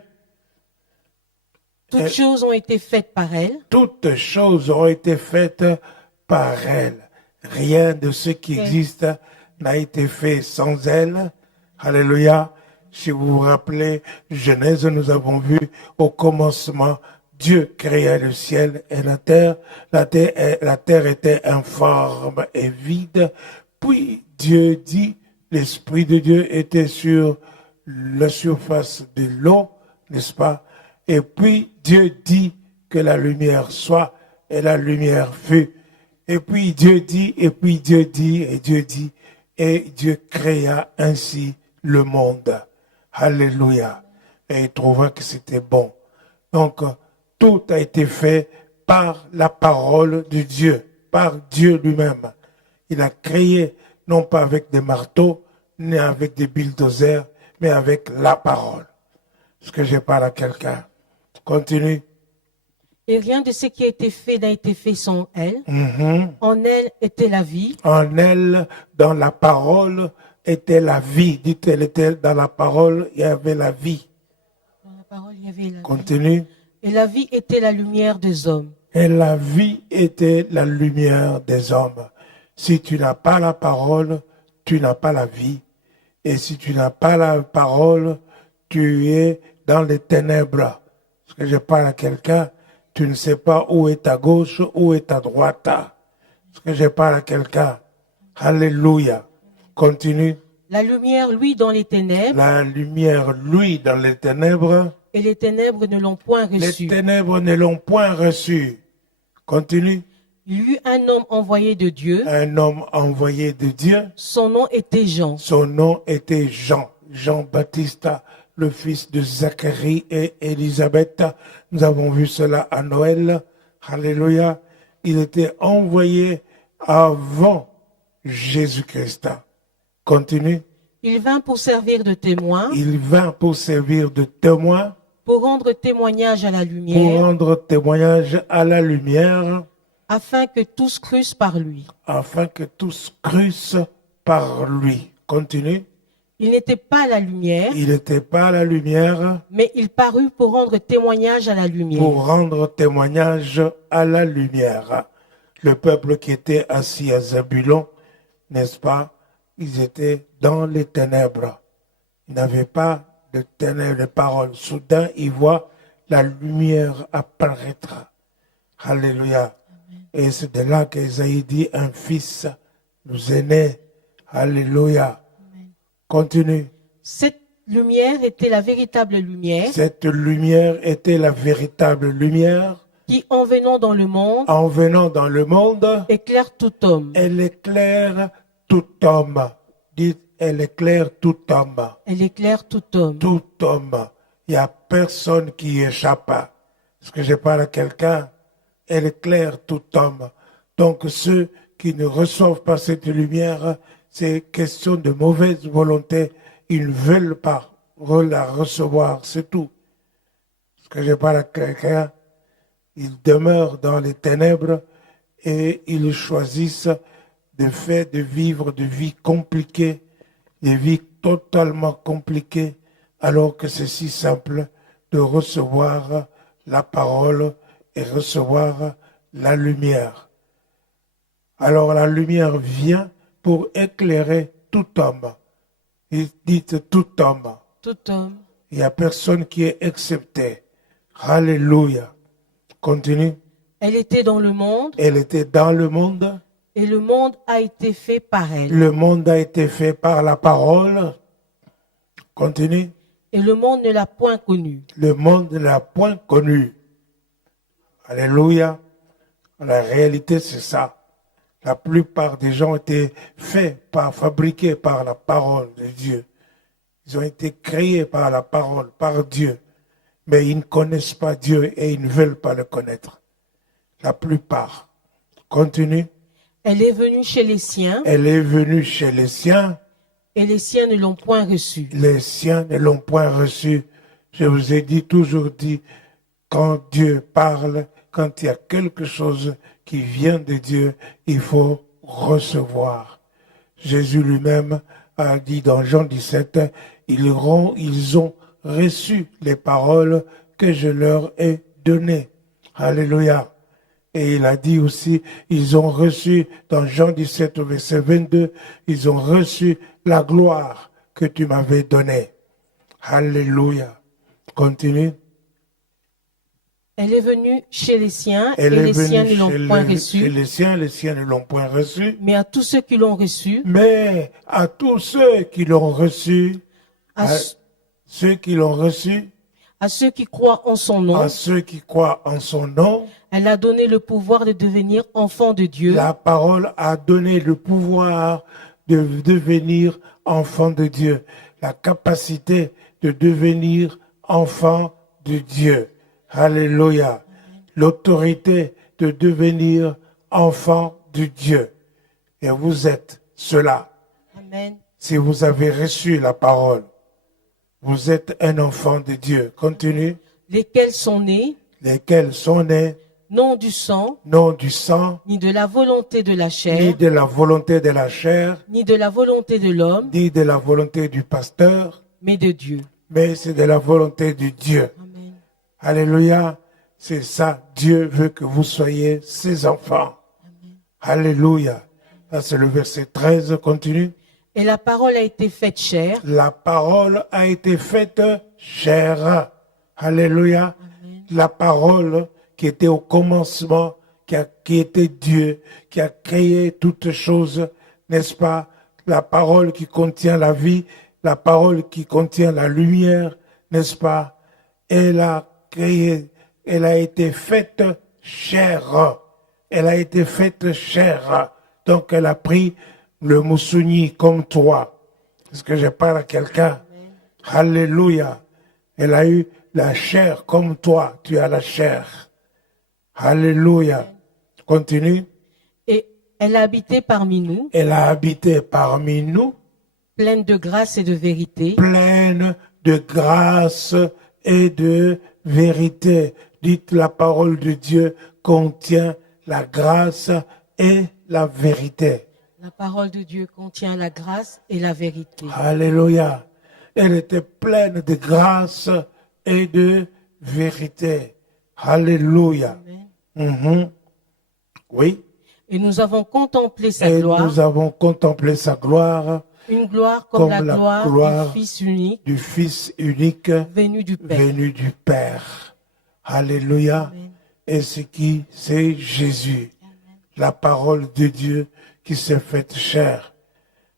Toutes choses ont été faites par elle. Toutes choses ont été faites par elle. Rien de ce qui existe n'a été fait sans elle. Alléluia. Si vous vous rappelez, Genèse, nous avons vu au commencement, Dieu créa le ciel et la terre. La terre était informe et vide. Puis Dieu dit, l'Esprit de Dieu était sur la surface de l'eau, n'est-ce pas? Et puis Dieu dit que la lumière soit, et la lumière fut. Et puis Dieu dit, et puis Dieu dit, et Dieu dit, et Dieu créa ainsi le monde. Alléluia. Et il trouva que c'était bon. Donc, tout a été fait par la parole de Dieu, par Dieu lui-même. Il a créé, non pas avec des marteaux, ni avec des bulldozers, mais avec la parole. Est-ce que je parle à quelqu'un? Continue. Et rien de ce qui a été fait n'a été fait sans elle. En elle était la vie. En elle, dans la parole, était la vie. Dites-elle, était dans la parole, il y avait la vie. Dans la parole, il y avait la Continue. vie. Et la vie était la lumière des hommes. Et la vie était la lumière des hommes. Si tu n'as pas la parole, tu n'as pas la vie. Et si tu n'as pas la parole, tu es dans les ténèbres. Est-ce que je parle à quelqu'un? Tu ne sais pas où est ta gauche, où est ta droite. Est-ce que je parle à quelqu'un? Alléluia. Continue. La lumière, lui, dans les ténèbres. La lumière, lui, dans les ténèbres. Et les ténèbres ne l'ont point reçu. Les ténèbres ne l'ont point reçu. Continue. Il y eut un homme envoyé de Dieu. Un homme envoyé de Dieu. Son nom était Jean. Son nom était Jean. Jean-Baptiste, le fils de Zacharie et Élisabeth. Nous avons vu cela à Noël. Alléluia. Il était envoyé avant Jésus-Christ. Continue. Il vint pour servir de témoin. Il vint pour servir de témoin. Pour rendre témoignage à la lumière. Pour rendre témoignage à la lumière. afin que tous crussent par lui. afin que tous crussent par lui. Continue. Il n'était pas la lumière, Il n'était pas la lumière mais il parut pour rendre témoignage à la lumière. pour rendre témoignage à la lumière. Le peuple qui était assis à Zabulon, n'est-ce pas, ils étaient dans les ténèbres. Ils n'avaient pas de ténèbres, de paroles. Soudain, ils voient la lumière apparaître. Alléluia. Et c'est de là qu'Ésaïe dit, un fils nous est né. Alléluia. Continue. Cette lumière était la véritable lumière Cette lumière était la véritable lumière. qui, en venant dans le monde, En venant dans le monde, éclaire tout homme. elle éclaire tout homme. Dites, elle éclaire tout homme. Elle éclaire tout homme. Tout homme. Il n'y a personne qui y échappe. Est-ce que je parle à quelqu'un? Elle éclaire tout homme. Donc ceux qui ne reçoivent pas cette lumière, c'est question de mauvaise volonté. Ils ne veulent pas la recevoir, c'est tout. Est-ce que je parle à quelqu'un? Ils demeurent dans les ténèbres et ils choisissent de vivre de vies compliquées, des vies totalement compliquées, alors que c'est si simple de recevoir la parole et recevoir la lumière. Alors la lumière vient pour éclairer tout homme. Et dites tout homme. Tout homme. Il n'y a personne qui est excepté. Alléluia. Continue. Elle était dans le monde Elle était dans le monde. et le monde a été fait par elle. Le monde a été fait par la parole. Continue. Et le monde ne l'a point connue. Le monde ne l'a point connu. Alléluia. La réalité, c'est ça. La plupart des gens ont été fabriqués par la parole de Dieu. Ils ont été créés par la parole, par Dieu. Mais ils ne connaissent pas Dieu et ils ne veulent pas le connaître. La plupart. Continue. Elle est venue chez les siens Elle est venue chez les siens. et les siens ne l'ont point reçue. Les siens ne l'ont point reçu. Je vous ai toujours dit, quand Dieu parle, quand il y a quelque chose qui vient de Dieu, il faut recevoir. Jésus lui-même a dit dans Jean 17, ils ont reçu les paroles que je leur ai données. Alléluia. Et il a dit aussi, ils ont reçu, dans Jean 17 au verset 22, ils ont reçu la gloire que tu m'avais donnée. Alléluia. Continue. Elle est venue chez les siens et Elle est les siens venue ne l'ont point chez reçue. les siens ne l'ont point reçu. Mais à tous ceux qui l'ont reçue, Mais à tous ceux qui l'ont reçu, à, ceux qui l'ont reçu, à ceux qui croient en son nom, à ceux qui croient en son nom, elle a donné le pouvoir de devenir enfants de Dieu. la parole a donné le pouvoir de devenir enfant de Dieu, la capacité de devenir enfant de Dieu. Alléluia. L'autorité de devenir enfant de Dieu. Et vous êtes cela. Amen. Si vous avez reçu la parole, vous êtes un enfant de Dieu. Continue. Lesquels sont nés, Lesquels sont nés, non du sang, non du sang, ni de la volonté de la ni chair, de la volonté de la chair, ni de la volonté de l'homme, ni de la volonté du pasteur, mais de Dieu. mais c'est de la volonté de Dieu. Amen. Alléluia. C'est ça. Dieu veut que vous soyez ses enfants. Alléluia. Là, c'est le verset 13. Continue. Et la parole a été faite chair, La parole a été faite chair. Alléluia. La parole qui était au commencement, qui était Dieu, qui a créé toutes choses, n'est-ce pas? La parole qui contient la vie, la parole qui contient la lumière, n'est-ce pas? Elle a créé, elle a été faite chair. Elle a été faite chair. Donc elle a pris le moussouni comme toi. Est-ce que je parle à quelqu'un? Alléluia. Elle a eu la chair comme toi. Tu as la chair. Alléluia. Continue. et elle a habité parmi nous, Elle a habité parmi nous, pleine de grâce et de vérité. pleine de grâce et de vérité. Dites, la parole de Dieu contient la grâce et la vérité. La parole de Dieu contient la grâce et la vérité. Alléluia. Elle était pleine de grâce et de vérité. Alléluia. Amen. Oui. Et nous avons contemplé sa Et gloire, nous avons contemplé sa gloire une gloire comme la gloire du Fils unique, du Fils unique venu du Père. venu du Père. Alléluia. Amen. Et c'est Jésus, la parole de Dieu qui s'est faite chair.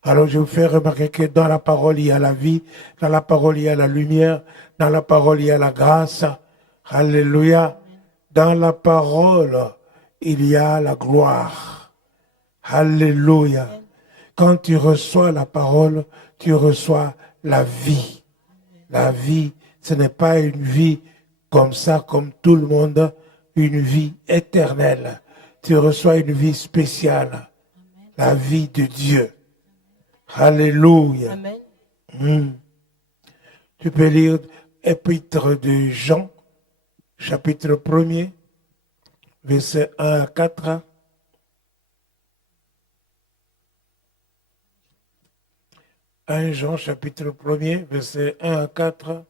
Alors je vous fais remarquer que dans la parole il y a la vie, dans la parole il y a la lumière, dans la parole il y a la grâce. Alléluia. Dans la parole il y a la gloire. Alléluia. Quand tu reçois la parole, tu reçois la vie. La vie, ce n'est pas une vie comme ça, comme tout le monde, une vie éternelle. Tu reçois une vie spéciale, la vie de Dieu. Alléluia. Amen. Tu peux lire Épître de Jean, chapitre 1er, versets 1 à 4. Jean, chapitre 1er, versets 1 à 4.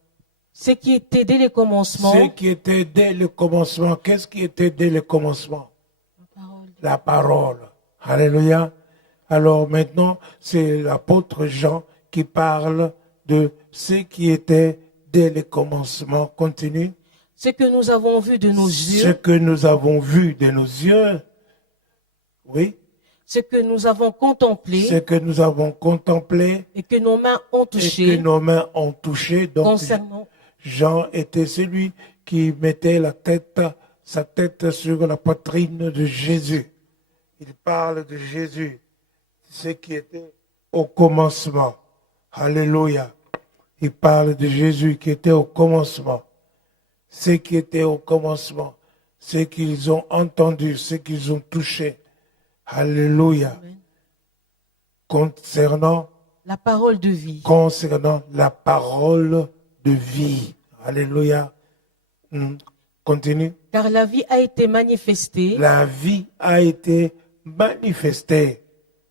Ce qui était dès le commencement, Ce qui était dès le commencement. Qu'est-ce qui était dès le commencement? La parole. Alléluia. Alors maintenant, c'est l'apôtre Jean qui parle de ce qui était dès le commencement. Continue. ce que nous avons vu de nos Ce yeux, que nous avons vu de nos yeux. Oui. ce que nous avons contemplé Ce que nous avons contemplé et que nos mains ont et que touché nos mains ont touché. Donc, concernant Jean était celui qui mettait sa tête sur la poitrine de Jésus. Il parle de Jésus, ce qui était au commencement. Alléluia. Il parle de Jésus qui était au commencement. Ce qui était au commencement, ce qu'ils ont entendu, ce qu'ils ont touché. Alléluia. Concernant la parole de vie. la parole de vie. Alléluia. Continue. Car la vie a été manifestée La vie a été manifestée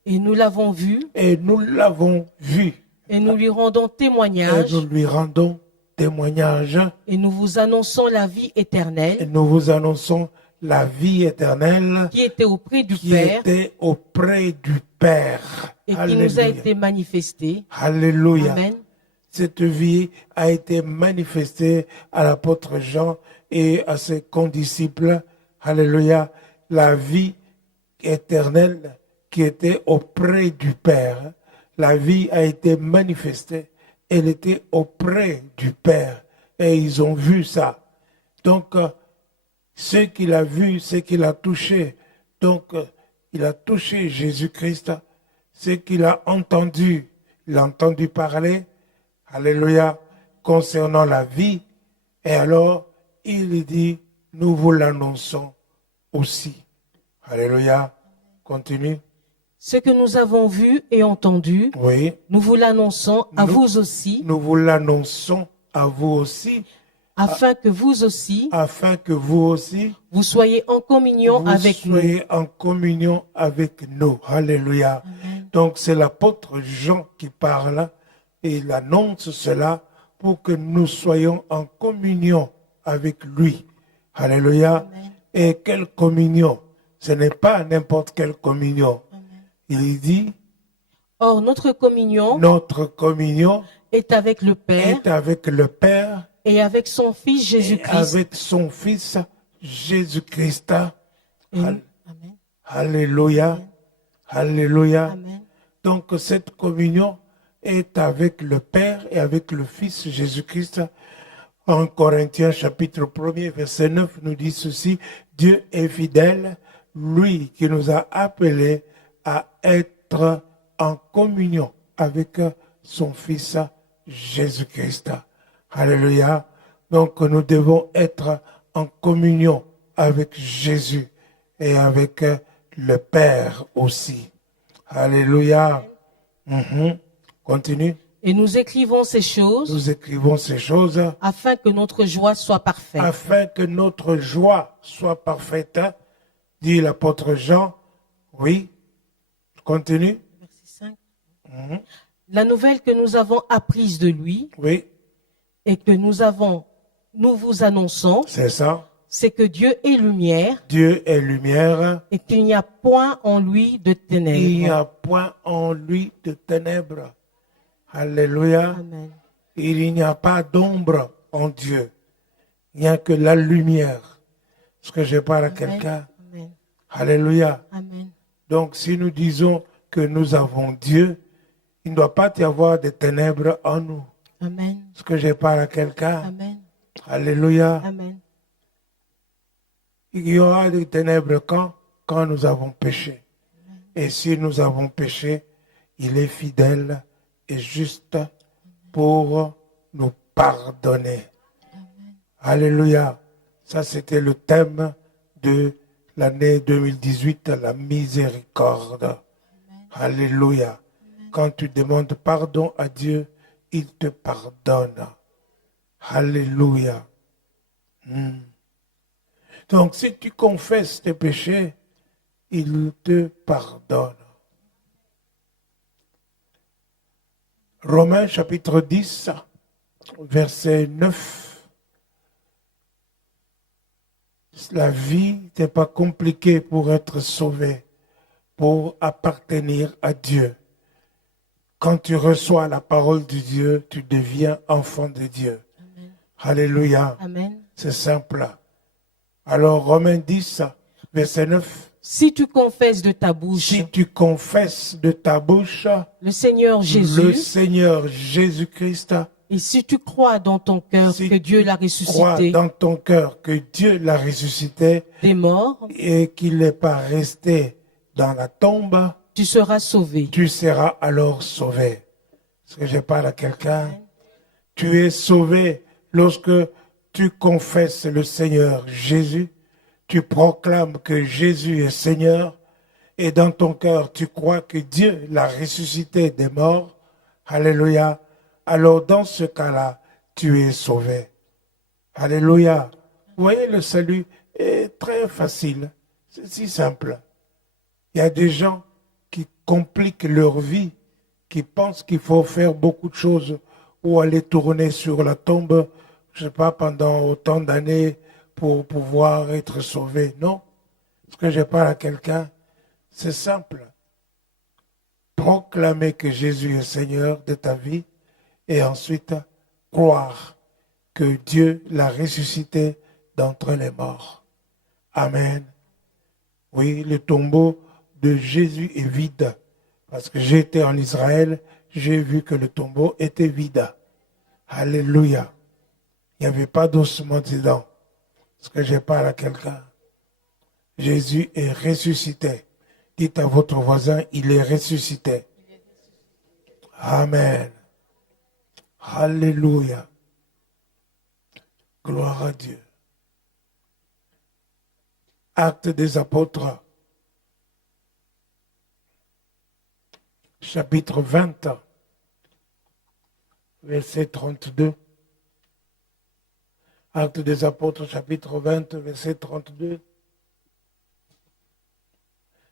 et nous l'avons vue et nous l'avons vue et nous lui rendons et témoignage nous lui rendons témoignage et nous vous annonçons la vie et éternelle nous vous annonçons la vie éternelle qui était auprès du qui Père était auprès du Père. et qui Alléluia. nous a été manifestée. Alléluia. Amen. Cette vie a été manifestée à l'apôtre Jean et à ses condisciples. Alléluia. La vie éternelle qui était auprès du Père. La vie a été manifestée. Elle était auprès du Père. Et ils ont vu ça. Donc, ce qu'il a vu, ce qu'il a touché. Donc, il a touché Jésus-Christ. Ce qu'il a entendu, il a entendu parler. Alléluia, concernant la vie. Et alors, il dit, nous vous l'annonçons aussi. Alléluia, continue. Ce que nous avons vu et entendu, Oui, nous vous l'annonçons à vous aussi, nous vous l'annonçons à vous aussi, afin que vous aussi, afin que vous aussi, vous soyez en communion vous avec nous. soyez en communion avec nous. Alléluia. Amen. Donc, c'est l'apôtre Jean qui parle et il annonce cela pour que nous soyons en communion avec lui. Alléluia. Amen. Et quelle communion? Ce n'est pas n'importe quelle communion. Il dit, Or, notre communion notre communion est avec le Père est avec le Père et avec son Fils et Jésus-Christ. avec son Fils Jésus-Christ. Et- Al- Amen. Alléluia. Alléluia. Amen. Donc cette communion est avec le Père et avec le Fils Jésus-Christ. En Corinthiens chapitre 1er verset 9 nous dit ceci, Dieu est fidèle, lui qui nous a appelés à être en communion avec son Fils Jésus-Christ. Alléluia. Donc nous devons être en communion avec Jésus et avec le Père aussi. Alléluia. Continue. Et nous écrivons ces choses Nous écrivons ces choses afin que notre joie soit parfaite. afin que notre joie soit parfaite. dit l'apôtre Jean. Oui, continue. Verset 5. Mhm. La nouvelle que nous avons apprise de lui Oui, et que nous vous annonçons, c'est ça. c'est que Dieu est lumière Dieu est lumière. et qu'il n'y a point en lui de Il n'y ténèbres. a point en lui de ténèbres. Alléluia. Amen. Il n'y a pas d'ombre en Dieu. Il n'y a que la lumière. Est-ce que je parle à quelqu'un? Amen. Alléluia. Amen. Donc, si nous disons que nous avons Dieu, il ne doit pas y avoir de ténèbres en nous. Amen. Est-ce que je parle à quelqu'un? Amen. Alléluia. Amen. Il y aura des ténèbres quand nous avons péché. Et si nous avons péché, il est fidèle et juste pour nous pardonner. Alléluia. Ça, c'était le thème de l'année 2018, la miséricorde. Alléluia. Quand tu demandes pardon à Dieu, il te pardonne. Alléluia. Donc, si tu confesses tes péchés, il te pardonne. Romains chapitre 10, verset 9. La vie n'est pas compliquée pour être sauvé, pour appartenir à Dieu. Quand tu reçois la parole de Dieu, tu deviens enfant de Dieu. Amen. Alléluia. Amen. C'est simple. Alors, Romains 10, verset 9. Si tu confesses de ta bouche Si tu confesses de ta bouche le Seigneur le Jésus Seigneur Jésus-Christ, et si tu crois dans ton cœur Si que Dieu l'a crois ressuscité dans ton cœur que Dieu l'a ressuscité des morts, et qu'il n'est pas resté dans la tombe, tu seras sauvé. tu seras alors sauvé. Est-ce que je parle à quelqu'un? Tu es sauvé lorsque tu confesses le Seigneur Jésus, tu proclames que Jésus est Seigneur et dans ton cœur tu crois que Dieu l'a ressuscité des morts. Alléluia. Alors dans ce cas-là, tu es sauvé. Alléluia. Vous voyez, le salut est très facile. C'est si simple. Il y a des gens qui compliquent leur vie, qui pensent qu'il faut faire beaucoup de choses ou aller tourner sur la tombe, je ne sais pas, pendant autant d'années pour pouvoir être sauvé. Non. Est-ce que je parle à quelqu'un? C'est simple. Proclamer que Jésus est Seigneur de ta vie et ensuite croire que Dieu l'a ressuscité d'entre les morts. Amen. Oui, le tombeau de Jésus est vide. Parce que j'étais en Israël, j'ai vu que le tombeau était vide. Alléluia. Il n'y avait pas d'ossement dedans. Est-ce que je parle à quelqu'un? Jésus est ressuscité. Dites à votre voisin, il est ressuscité. Amen. Alléluia. Gloire à Dieu. Actes des apôtres, chapitre 20, verset 32. Actes des apôtres, chapitre 20, verset 32.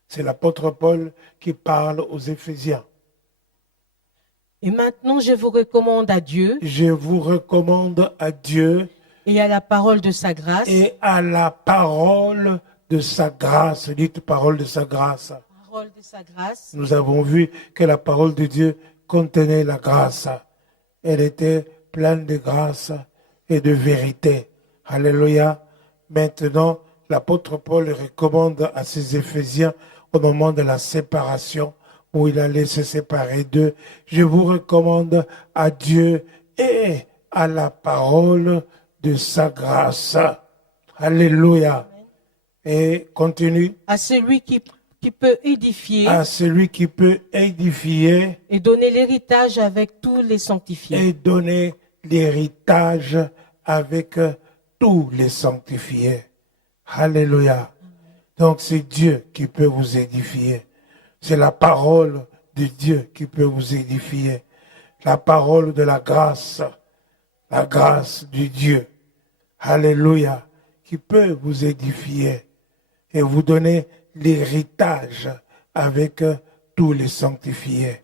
C'est l'apôtre Paul qui parle aux Éphésiens. Et maintenant, je vous recommande à Dieu Je vous recommande à Dieu et à la parole de sa grâce, et à la parole de sa grâce. Dites parole de sa grâce. parole de sa grâce, Nous avons vu que la parole de Dieu contenait la grâce. Elle était pleine de grâce et de vérité. Alléluia. Maintenant, l'apôtre Paul recommande à ses Éphésiens au moment de la séparation où il allait se séparer d'eux. Je vous recommande à Dieu et à la parole de sa grâce. Alléluia. Et continue. à celui qui peut édifier À celui qui peut édifier et donner l'héritage avec tous les sanctifiés. et donner l'héritage avec tous les sanctifiés. Alléluia. Donc c'est Dieu qui peut vous édifier. C'est la parole de Dieu qui peut vous édifier. La parole de la grâce de Dieu. Alléluia. Qui peut vous édifier et vous donner l'héritage avec tous les sanctifiés.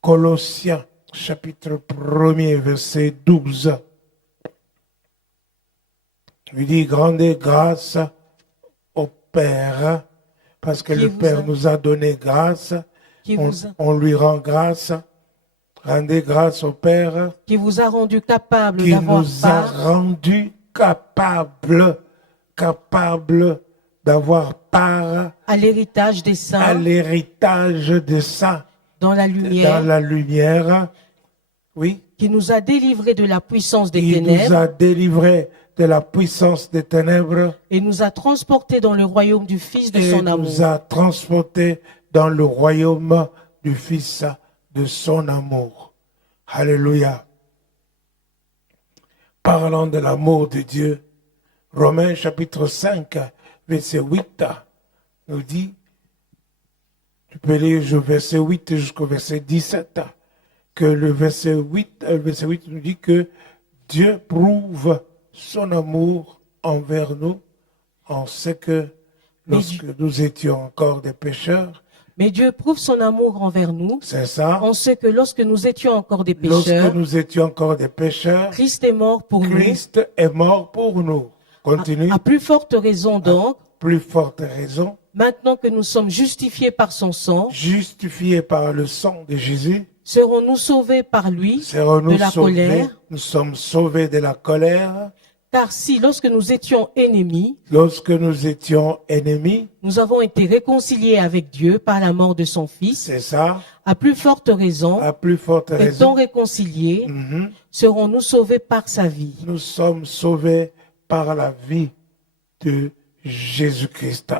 Colossiens, chapitre 1er, verset 12. Il dit, rendez grâce au Père, parce que le Père nous a donné grâce, on lui rend grâce. Rendez grâce au Père qui vous a rendu capable qui d'avoir nous a part rendu capable d'avoir part à l'héritage des à saints l'héritage des saints dans la dans lumière, la lumière. Oui, qui nous a délivrés de la puissance des il nous ténèbres a délivrés de la puissance des ténèbres et nous a transportés dans le royaume du Fils de et son amour. nous a transportés dans le royaume du Fils de son amour. Alléluia. Parlant de l'amour de Dieu, Romains chapitre 5, verset 8, nous dit, tu peux lire le verset 8 jusqu'au verset 17, que le verset 8 nous dit que Dieu prouve son amour envers nous en ce que lorsque nous étions encore des pécheurs, Mais Dieu prouve son amour envers nous c'est ça, en ce que lorsque nous étions encore des lorsque pécheurs, nous étions encore des pécheurs, Christ est mort pour Christ est mort pour nous. Continue. nous. À plus forte raison donc, Plus forte raison, maintenant que nous sommes justifiés par son sang, justifiés par le sang de Jésus, serons-nous sauvés par lui serons-nous de la sauvés. colère? Nous sommes sauvés de la colère. Car si, lorsque nous étions ennemis, Lorsque nous étions ennemis, nous avons été réconciliés avec Dieu par la mort de son Fils, c'est ça, à plus forte raison, à plus forte étant raison, réconciliés, mhm, serons-nous sauvés par sa vie. nous sommes sauvés par la vie de Jésus-Christ.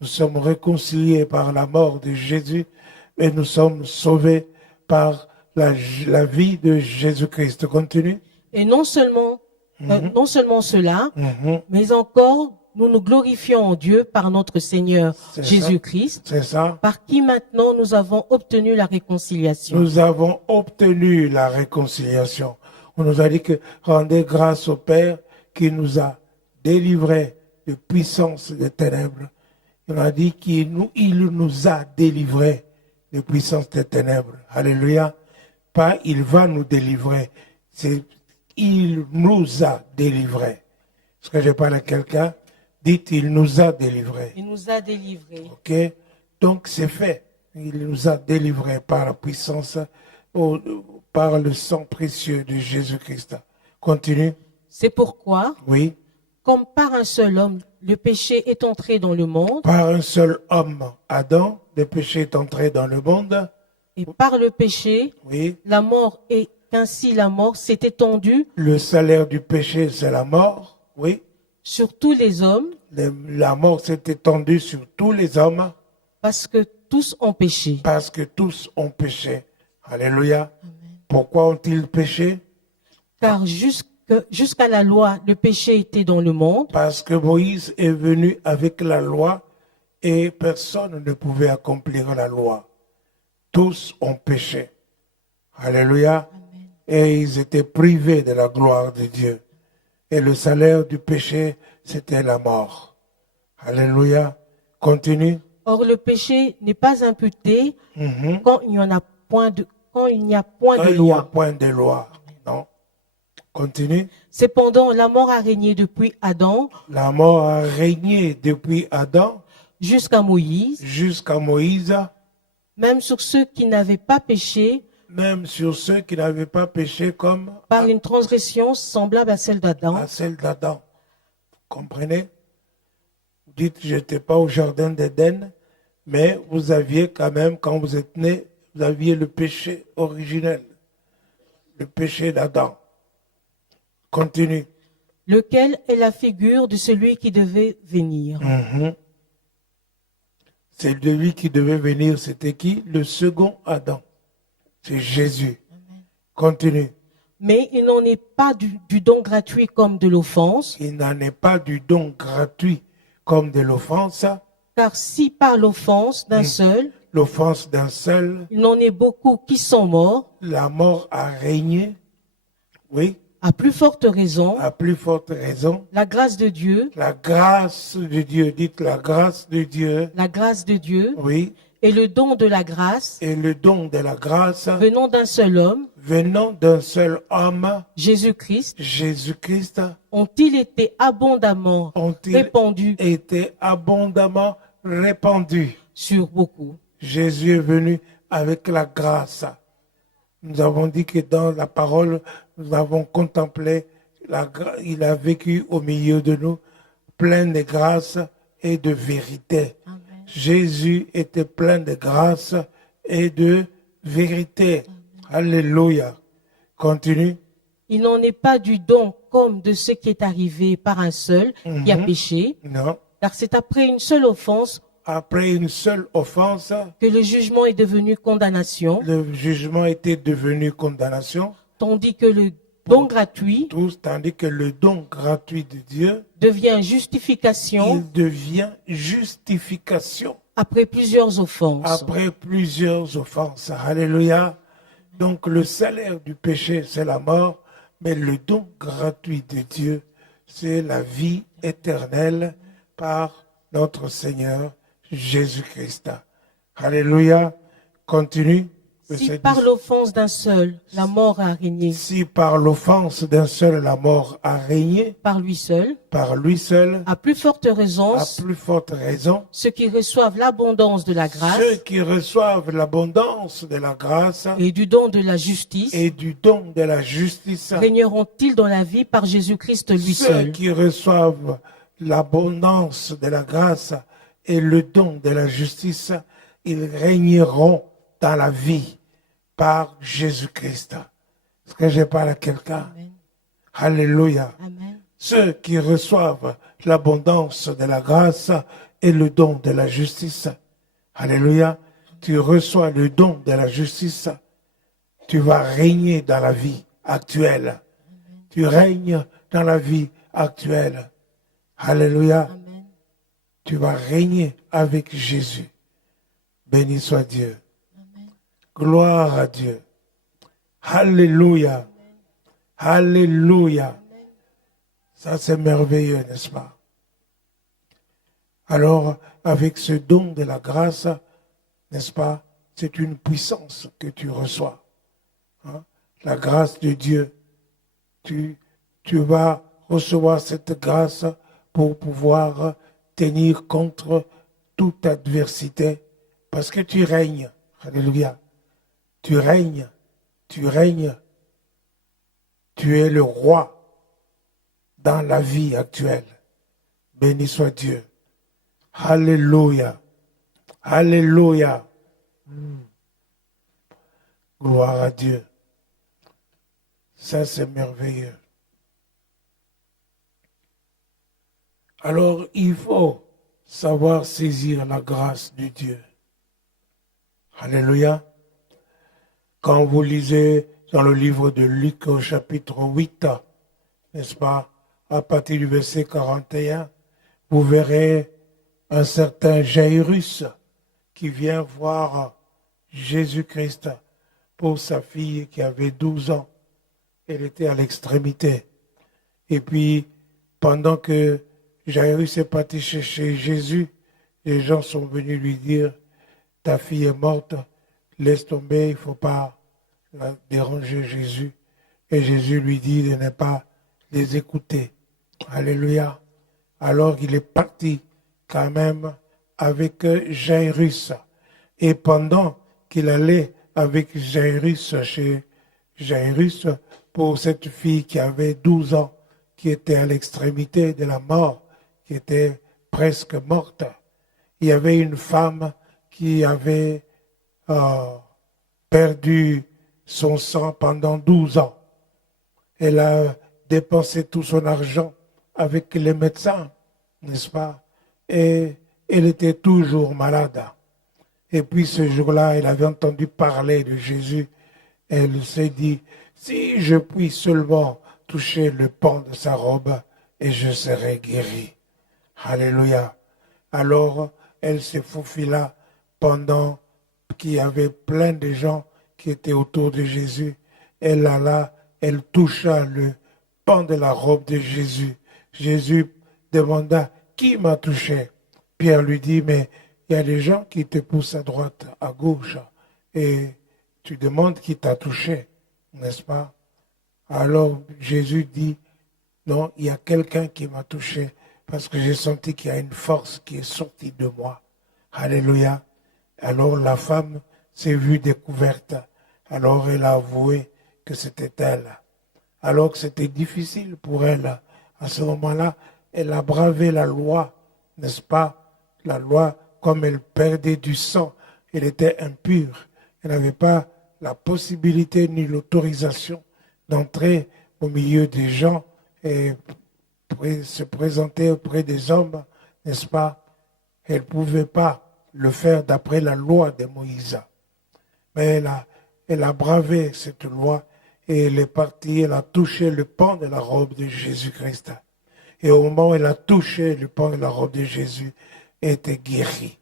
Nous sommes réconciliés par la mort de Jésus et nous sommes sauvés par la vie de Jésus-Christ. Continue. Et non seulement cela, Mhm, mais encore nous nous glorifions en Dieu par notre Seigneur C'est ça. Jésus-Christ, c'est ça. par qui maintenant nous avons obtenu la réconciliation. Nous avons obtenu la réconciliation. On nous a dit que rendez grâce au Père qui nous a délivrés de puissance des ténèbres. On a dit qu'il nous a délivrés de puissance des ténèbres. Alléluia. Pas il va nous délivrer. C'est il nous a délivrés. Est-ce que je parle à quelqu'un? Dites il nous a délivrés. Il nous a délivrés. Ok? Donc c'est fait. Il nous a délivrés par la puissance, par le sang précieux de Jésus-Christ. Continue. C'est pourquoi, Oui. comme par un seul homme, le péché est entré dans le monde, Par un seul homme, Adam, le péché est entré dans le monde. et par le péché, Oui. la mort, et qu'ainsi la mort s'est étendue Le salaire du péché, c'est la mort. Oui. sur tous les hommes, La mort s'est étendue sur tous les hommes parce que tous ont péché. parce que tous ont péché. Alléluia. Pourquoi ont-ils péché? Car jusqu'à la loi, le péché était dans le monde, Parce que Moïse est venu avec la loi et personne ne pouvait accomplir la loi. Tous ont péché. Alléluia. Et ils étaient privés de la gloire de Dieu. Et le salaire du péché, c'était la mort. Alléluia. Continue. Or le péché n'est pas imputé Mhm. quand il n'y a point de Quand il n'y a loi. point de loi. Non. Continue. Cependant, la mort a régné depuis Adam La mort a régné depuis Adam jusqu'à Moïse, jusqu'à Moïse, même sur ceux qui n'avaient pas péché même sur ceux qui n'avaient pas péché comme par une transgression semblable à celle d'Adam. à celle d'Adam. Comprenez? Dites, je n'étais pas au jardin d'Éden, mais vous aviez quand même, quand vous êtes né, vous aviez le péché originel, le péché d'Adam. Continue. Lequel est la figure de celui qui devait venir. Mhm. C'est de lui qui devait venir, c'était qui? Le second Adam. C'est Jésus. Continue. Mais il n'en est pas du don gratuit comme de l'offense, Il n'en est pas du don gratuit comme de l'offense. car si par l'offense d'un seul, L'offense d'un seul, il n'en est beaucoup qui sont morts, la mort a régné. Oui. À plus forte raison, À plus forte raison, la grâce de Dieu, la grâce de Dieu, dites la grâce de Dieu, la grâce de Dieu oui, et le don de la grâce et le don de la grâce venant d'un seul homme, venant d'un seul homme, Jésus-Christ, Jésus-Christ, ont-ils été abondamment ont-ils répandus été abondamment répandus. sur beaucoup. Jésus est venu avec la grâce. Nous avons dit que dans la parole, nous avons contemplé, il a vécu au milieu de nous, plein de grâce et de vérité. Amen. Jésus était plein de grâce et de vérité. Alléluia. Continue. Il n'en est pas du don comme de ce qui est arrivé par un seul qui a péché, Non. car c'est après une seule offense Après une seule offense, que le jugement est devenu condamnation, le jugement était devenu condamnation, tandis que le don gratuit tous, tandis que le don gratuit de Dieu, devient justification il devient justification après plusieurs offenses. après plusieurs offenses. Alléluia. Donc le salaire du péché, c'est la mort, mais le don gratuit de Dieu, c'est la vie éternelle par notre Seigneur Jésus-Christ. Alléluia. Continue. Si Verset par 10. l'offense d'un seul, la mort a régné Si par l'offense d'un seul la mort a régné, par lui seul, par lui seul, à plus forte raison, à plus forte raison, ceux qui reçoivent l'abondance de la grâce ceux qui reçoivent l'abondance de la grâce et du don de la justice et du don de la justice, régneront-ils dans la vie par Jésus-Christ lui ceux seul. qui reçoivent l'abondance de la grâce et le don de la justice, ils régneront dans la vie par Jésus-Christ. Est-ce que je parle à quelqu'un? Amen. Alléluia. Amen. Ceux qui reçoivent l'abondance de la grâce et le don de la justice. Alléluia. Tu reçois le don de la justice. Tu vas régner dans la vie actuelle. Tu règnes dans la vie actuelle. Alléluia. Amen. Tu vas régner avec Jésus. Béni soit Dieu. Gloire à Dieu. Alléluia. Alléluia. Ça, c'est merveilleux, n'est-ce pas? Alors, avec ce don de la grâce, n'est-ce pas, c'est une puissance que tu reçois. Hein? La grâce de Dieu. Tu vas recevoir cette grâce pour pouvoir tenir contre toute adversité, parce que tu règnes. Alléluia. Tu règnes. Tu règnes. Tu es le roi dans la vie actuelle. Béni soit Dieu. Alléluia. Alléluia. Gloire à Dieu. Ça, c'est merveilleux. Alors, il faut savoir saisir la grâce de Dieu. Alléluia. Quand vous lisez dans le livre de Luc au chapitre 8, n'est-ce pas, à partir du verset 41, vous verrez un certain Jairus qui vient voir Jésus-Christ pour sa fille qui avait 12 ans. Elle était à l'extrémité. Et puis, pendant que Jairus est parti chercher Jésus, les gens sont venus lui dire, ta fille est morte, laisse tomber, il ne faut pas déranger Jésus. Et Jésus lui dit de ne pas les écouter. Alléluia. Alors il est parti quand même avec Jairus. Et pendant qu'il allait avec Jairus chez Jairus pour cette fille qui avait 12 ans, qui était à l'extrémité de la mort, qui était presque morte, il y avait une femme qui avait perdu son sang pendant 12 ans. Elle a dépensé tout son argent avec les médecins, n'est-ce pas? Et elle était toujours malade. Et puis ce jour-là, elle avait entendu parler de Jésus. Elle s'est dit, si je puis seulement toucher le pan de sa robe, et je serai guérie. Alléluia. Alors, elle se faufila pendant qu'il y avait plein de gens qui étaient autour de Jésus. Elle alla, elle toucha le pan de la robe de Jésus. Jésus demanda, qui m'a touché? Pierre lui dit, mais il y a des gens qui te poussent à droite, à gauche, et tu demandes qui t'a touché, n'est-ce pas? Alors Jésus dit, non, il y a quelqu'un qui m'a touché, parce que j'ai senti qu'il y a une force qui est sortie de moi. Alléluia. Alors la femme s'est vue découverte. Alors elle a avoué que c'était elle. Alors que c'était difficile pour elle. À ce moment-là, elle a bravé la loi, n'est-ce pas? La loi, comme elle perdait du sang, elle était impure. Elle n'avait pas la possibilité ni l'autorisation d'entrer au milieu des gens et se présenter auprès des hommes, n'est-ce pas? Elle ne pouvait pas le faire d'après la loi de Moïse. Mais elle a bravé cette loi et elle est partie, elle a touché le pan de la robe de Jésus-Christ. Et au moment où elle a touché le pan de la robe de Jésus, elle était guérie.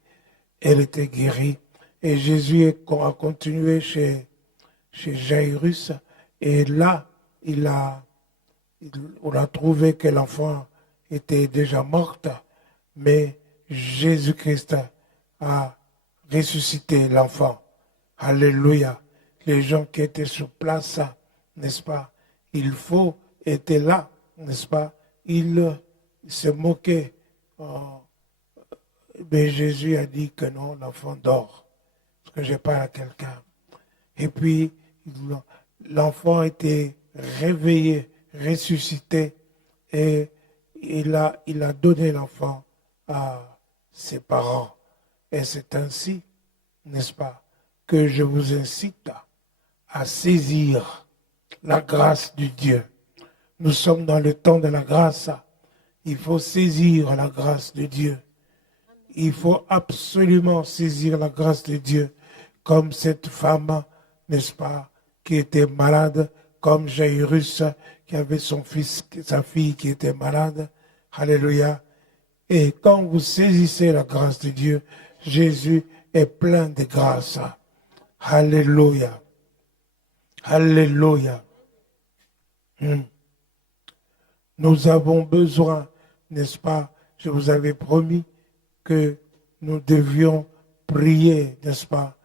Elle était guérie. Et Jésus a continué chez Jairus. Et là, on a trouvé que l'enfant était déjà morte. Mais Jésus-Christ a ressuscité l'enfant. Alléluia. Les gens qui étaient sur place, n'est-ce pas? Étaient là, n'est-ce pas? Ils se moquaient. Mais Jésus a dit que non, l'enfant dort. Parce que je parle à quelqu'un. Et puis, l'enfant était réveillé, ressuscité. Et il a donné l'enfant à ses parents. Et c'est ainsi, n'est-ce pas, que je vous incite à saisir la grâce de Dieu. Nous sommes dans le temps de la grâce. Il faut saisir la grâce de Dieu. Il faut absolument saisir la grâce de Dieu, comme cette femme, n'est-ce pas, qui était malade, comme Jairus, qui avait son fils, sa fille qui était malade. Alléluia. Et quand vous saisissez la grâce de Dieu, Jésus est plein de grâce. Alléluia. Alléluia. Nous avons besoin, n'est-ce pas, je vous avais promis que nous devions prier, n'est-ce pas,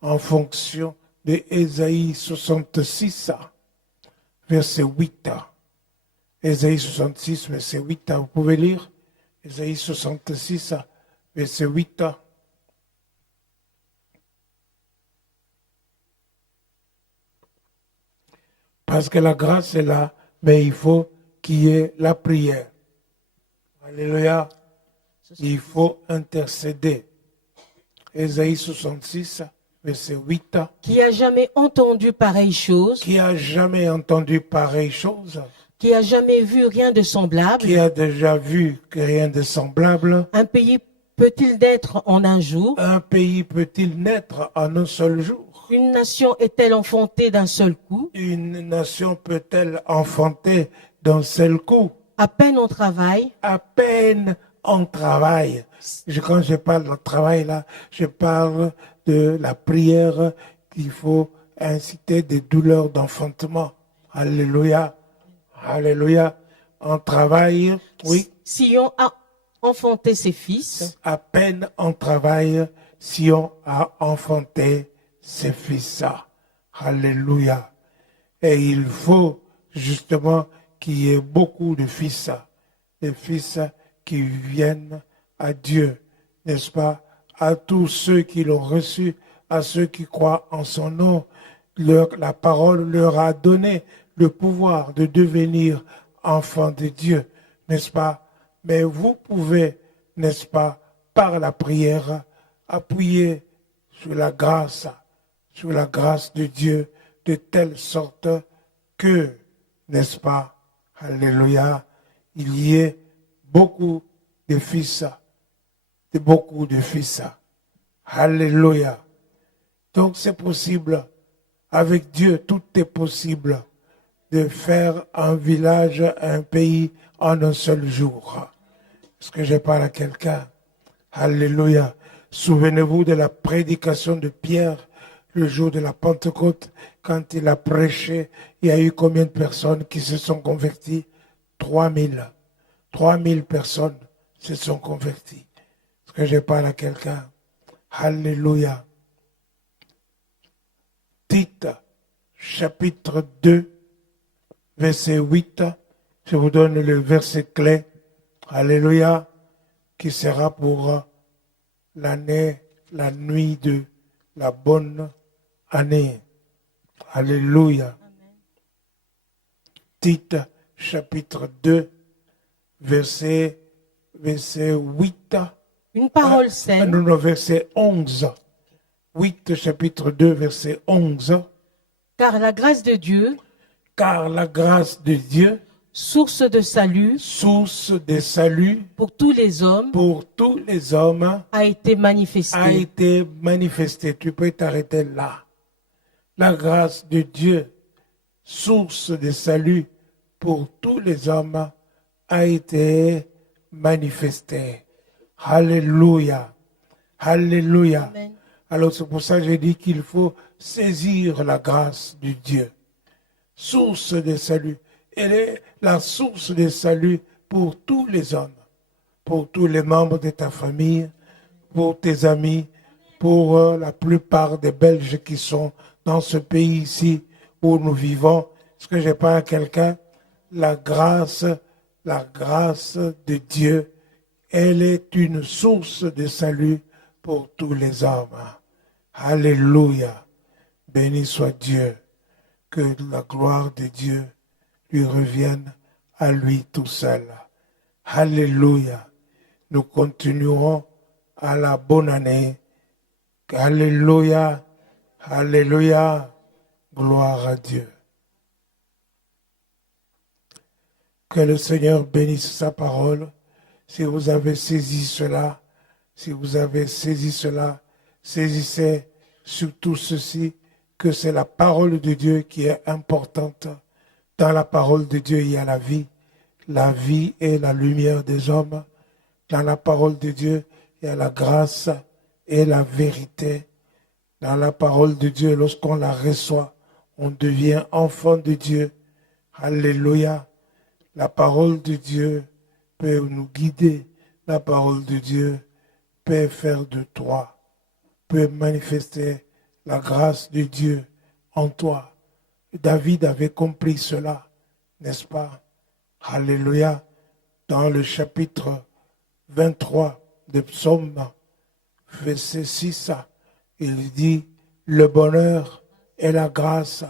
en fonction de Ésaïe 66, verset 8. Ésaïe 66, verset 8, vous pouvez lire? Ésaïe 66, verset 8. Parce que la grâce est là, mais il faut qu'il y ait la prière. Alléluia. Il faut intercéder. Ésaïe 66, verset 8. Qui a jamais entendu pareille chose? Qui a jamais entendu pareille chose? Qui a jamais vu rien de semblable? Qui a déjà vu que rien de semblable? Un pays peut-il naître en un jour? Un pays peut-il naître en un seul jour? Une nation est-elle enfantée d'un seul coup? Une nation peut-elle enfanter d'un seul coup? À peine on travaille. À peine on travaille. Quand je parle de travail là, je parle de la prière qu'il faut inciter des douleurs d'enfantement. Alléluia. Alléluia. On travaille, oui. Sion a enfanté ses fils. À peine on travaille, Sion a enfanté ses fils. Alléluia. Et il faut justement qu'il y ait beaucoup de fils. Des fils qui viennent à Dieu, n'est-ce pas? À tous ceux qui l'ont reçu, à ceux qui croient en son nom. La parole leur a donné le pouvoir de devenir enfants de Dieu, n'est-ce pas? Mais vous pouvez, n'est-ce pas, par la prière, appuyer sur la grâce de Dieu, de telle sorte que, n'est-ce pas, alléluia, il y ait beaucoup de fils, alléluia. Donc c'est possible, avec Dieu, tout est possible de faire un village, un pays en un seul jour. Est-ce que je parle à quelqu'un? Alléluia. Souvenez-vous de la prédication de Pierre le jour de la Pentecôte, quand il a prêché, il y a eu combien de personnes qui se sont converties? 3000. 3000 personnes se sont converties. Est-ce que je parle à quelqu'un? Alléluia. Tite, chapitre 2, verset 8. Je vous donne le verset clé. Alléluia. Qui sera pour l'année, la nuit de la bonne année. Alléluia. Tite, chapitre 2, verset 8. Une parole saine. Non, verset 11. 8, chapitre 2, verset 11. Car la grâce de Dieu, Car la grâce de Dieu, source de salut source de salut pour tous les hommes, pour tous les hommes, a été manifestée. a été manifestée. Tu peux t'arrêter là. La grâce de Dieu, source de salut pour tous les hommes, a été manifestée. Alléluia. Alléluia. Amen. Alors c'est pour ça que j'ai dit qu'il faut saisir la grâce de Dieu. Source de salut. Elle est la source de salut pour tous les hommes, pour tous les membres de ta famille, pour tes amis, pour la plupart des Belges qui sont dans ce pays ici où nous vivons. Est-ce que je parle à quelqu'un? La grâce de Dieu, elle est une source de salut pour tous les hommes. Alléluia. Béni soit Dieu. Que la gloire de Dieu lui revienne à lui tout seul. Alléluia. Nous continuerons à la bonne année. Alléluia. Alléluia. Gloire à Dieu. Que le Seigneur bénisse sa parole. Si vous avez saisi cela, saisissez surtout ceci, que c'est la parole de Dieu qui est importante. Dans la parole de Dieu, il y a la vie. La vie est la lumière des hommes. Dans la parole de Dieu, il y a la grâce et la vérité. Dans la parole de Dieu, lorsqu'on la reçoit, on devient enfant de Dieu. Alléluia. La parole de Dieu peut nous guider. La parole de Dieu peut faire de toi, peut manifester la grâce de Dieu en toi. David avait compris cela, n'est-ce pas? Alléluia. Dans le chapitre 23 de Psaume, verset 6, il dit, le bonheur et la grâce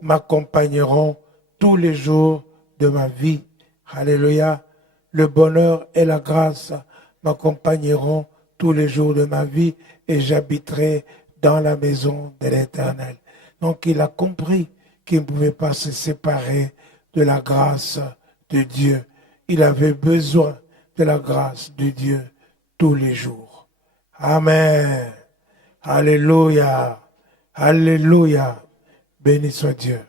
m'accompagneront tous les jours de ma vie. Alléluia. Le bonheur et la grâce m'accompagneront tous les jours de ma vie et j'habiterai dans la maison de l'Éternel. Donc il a compris qu'il ne pouvait pas se séparer de la grâce de Dieu. Il avait besoin de la grâce de Dieu tous les jours. Amen. Alléluia. Alléluia. Béni soit Dieu.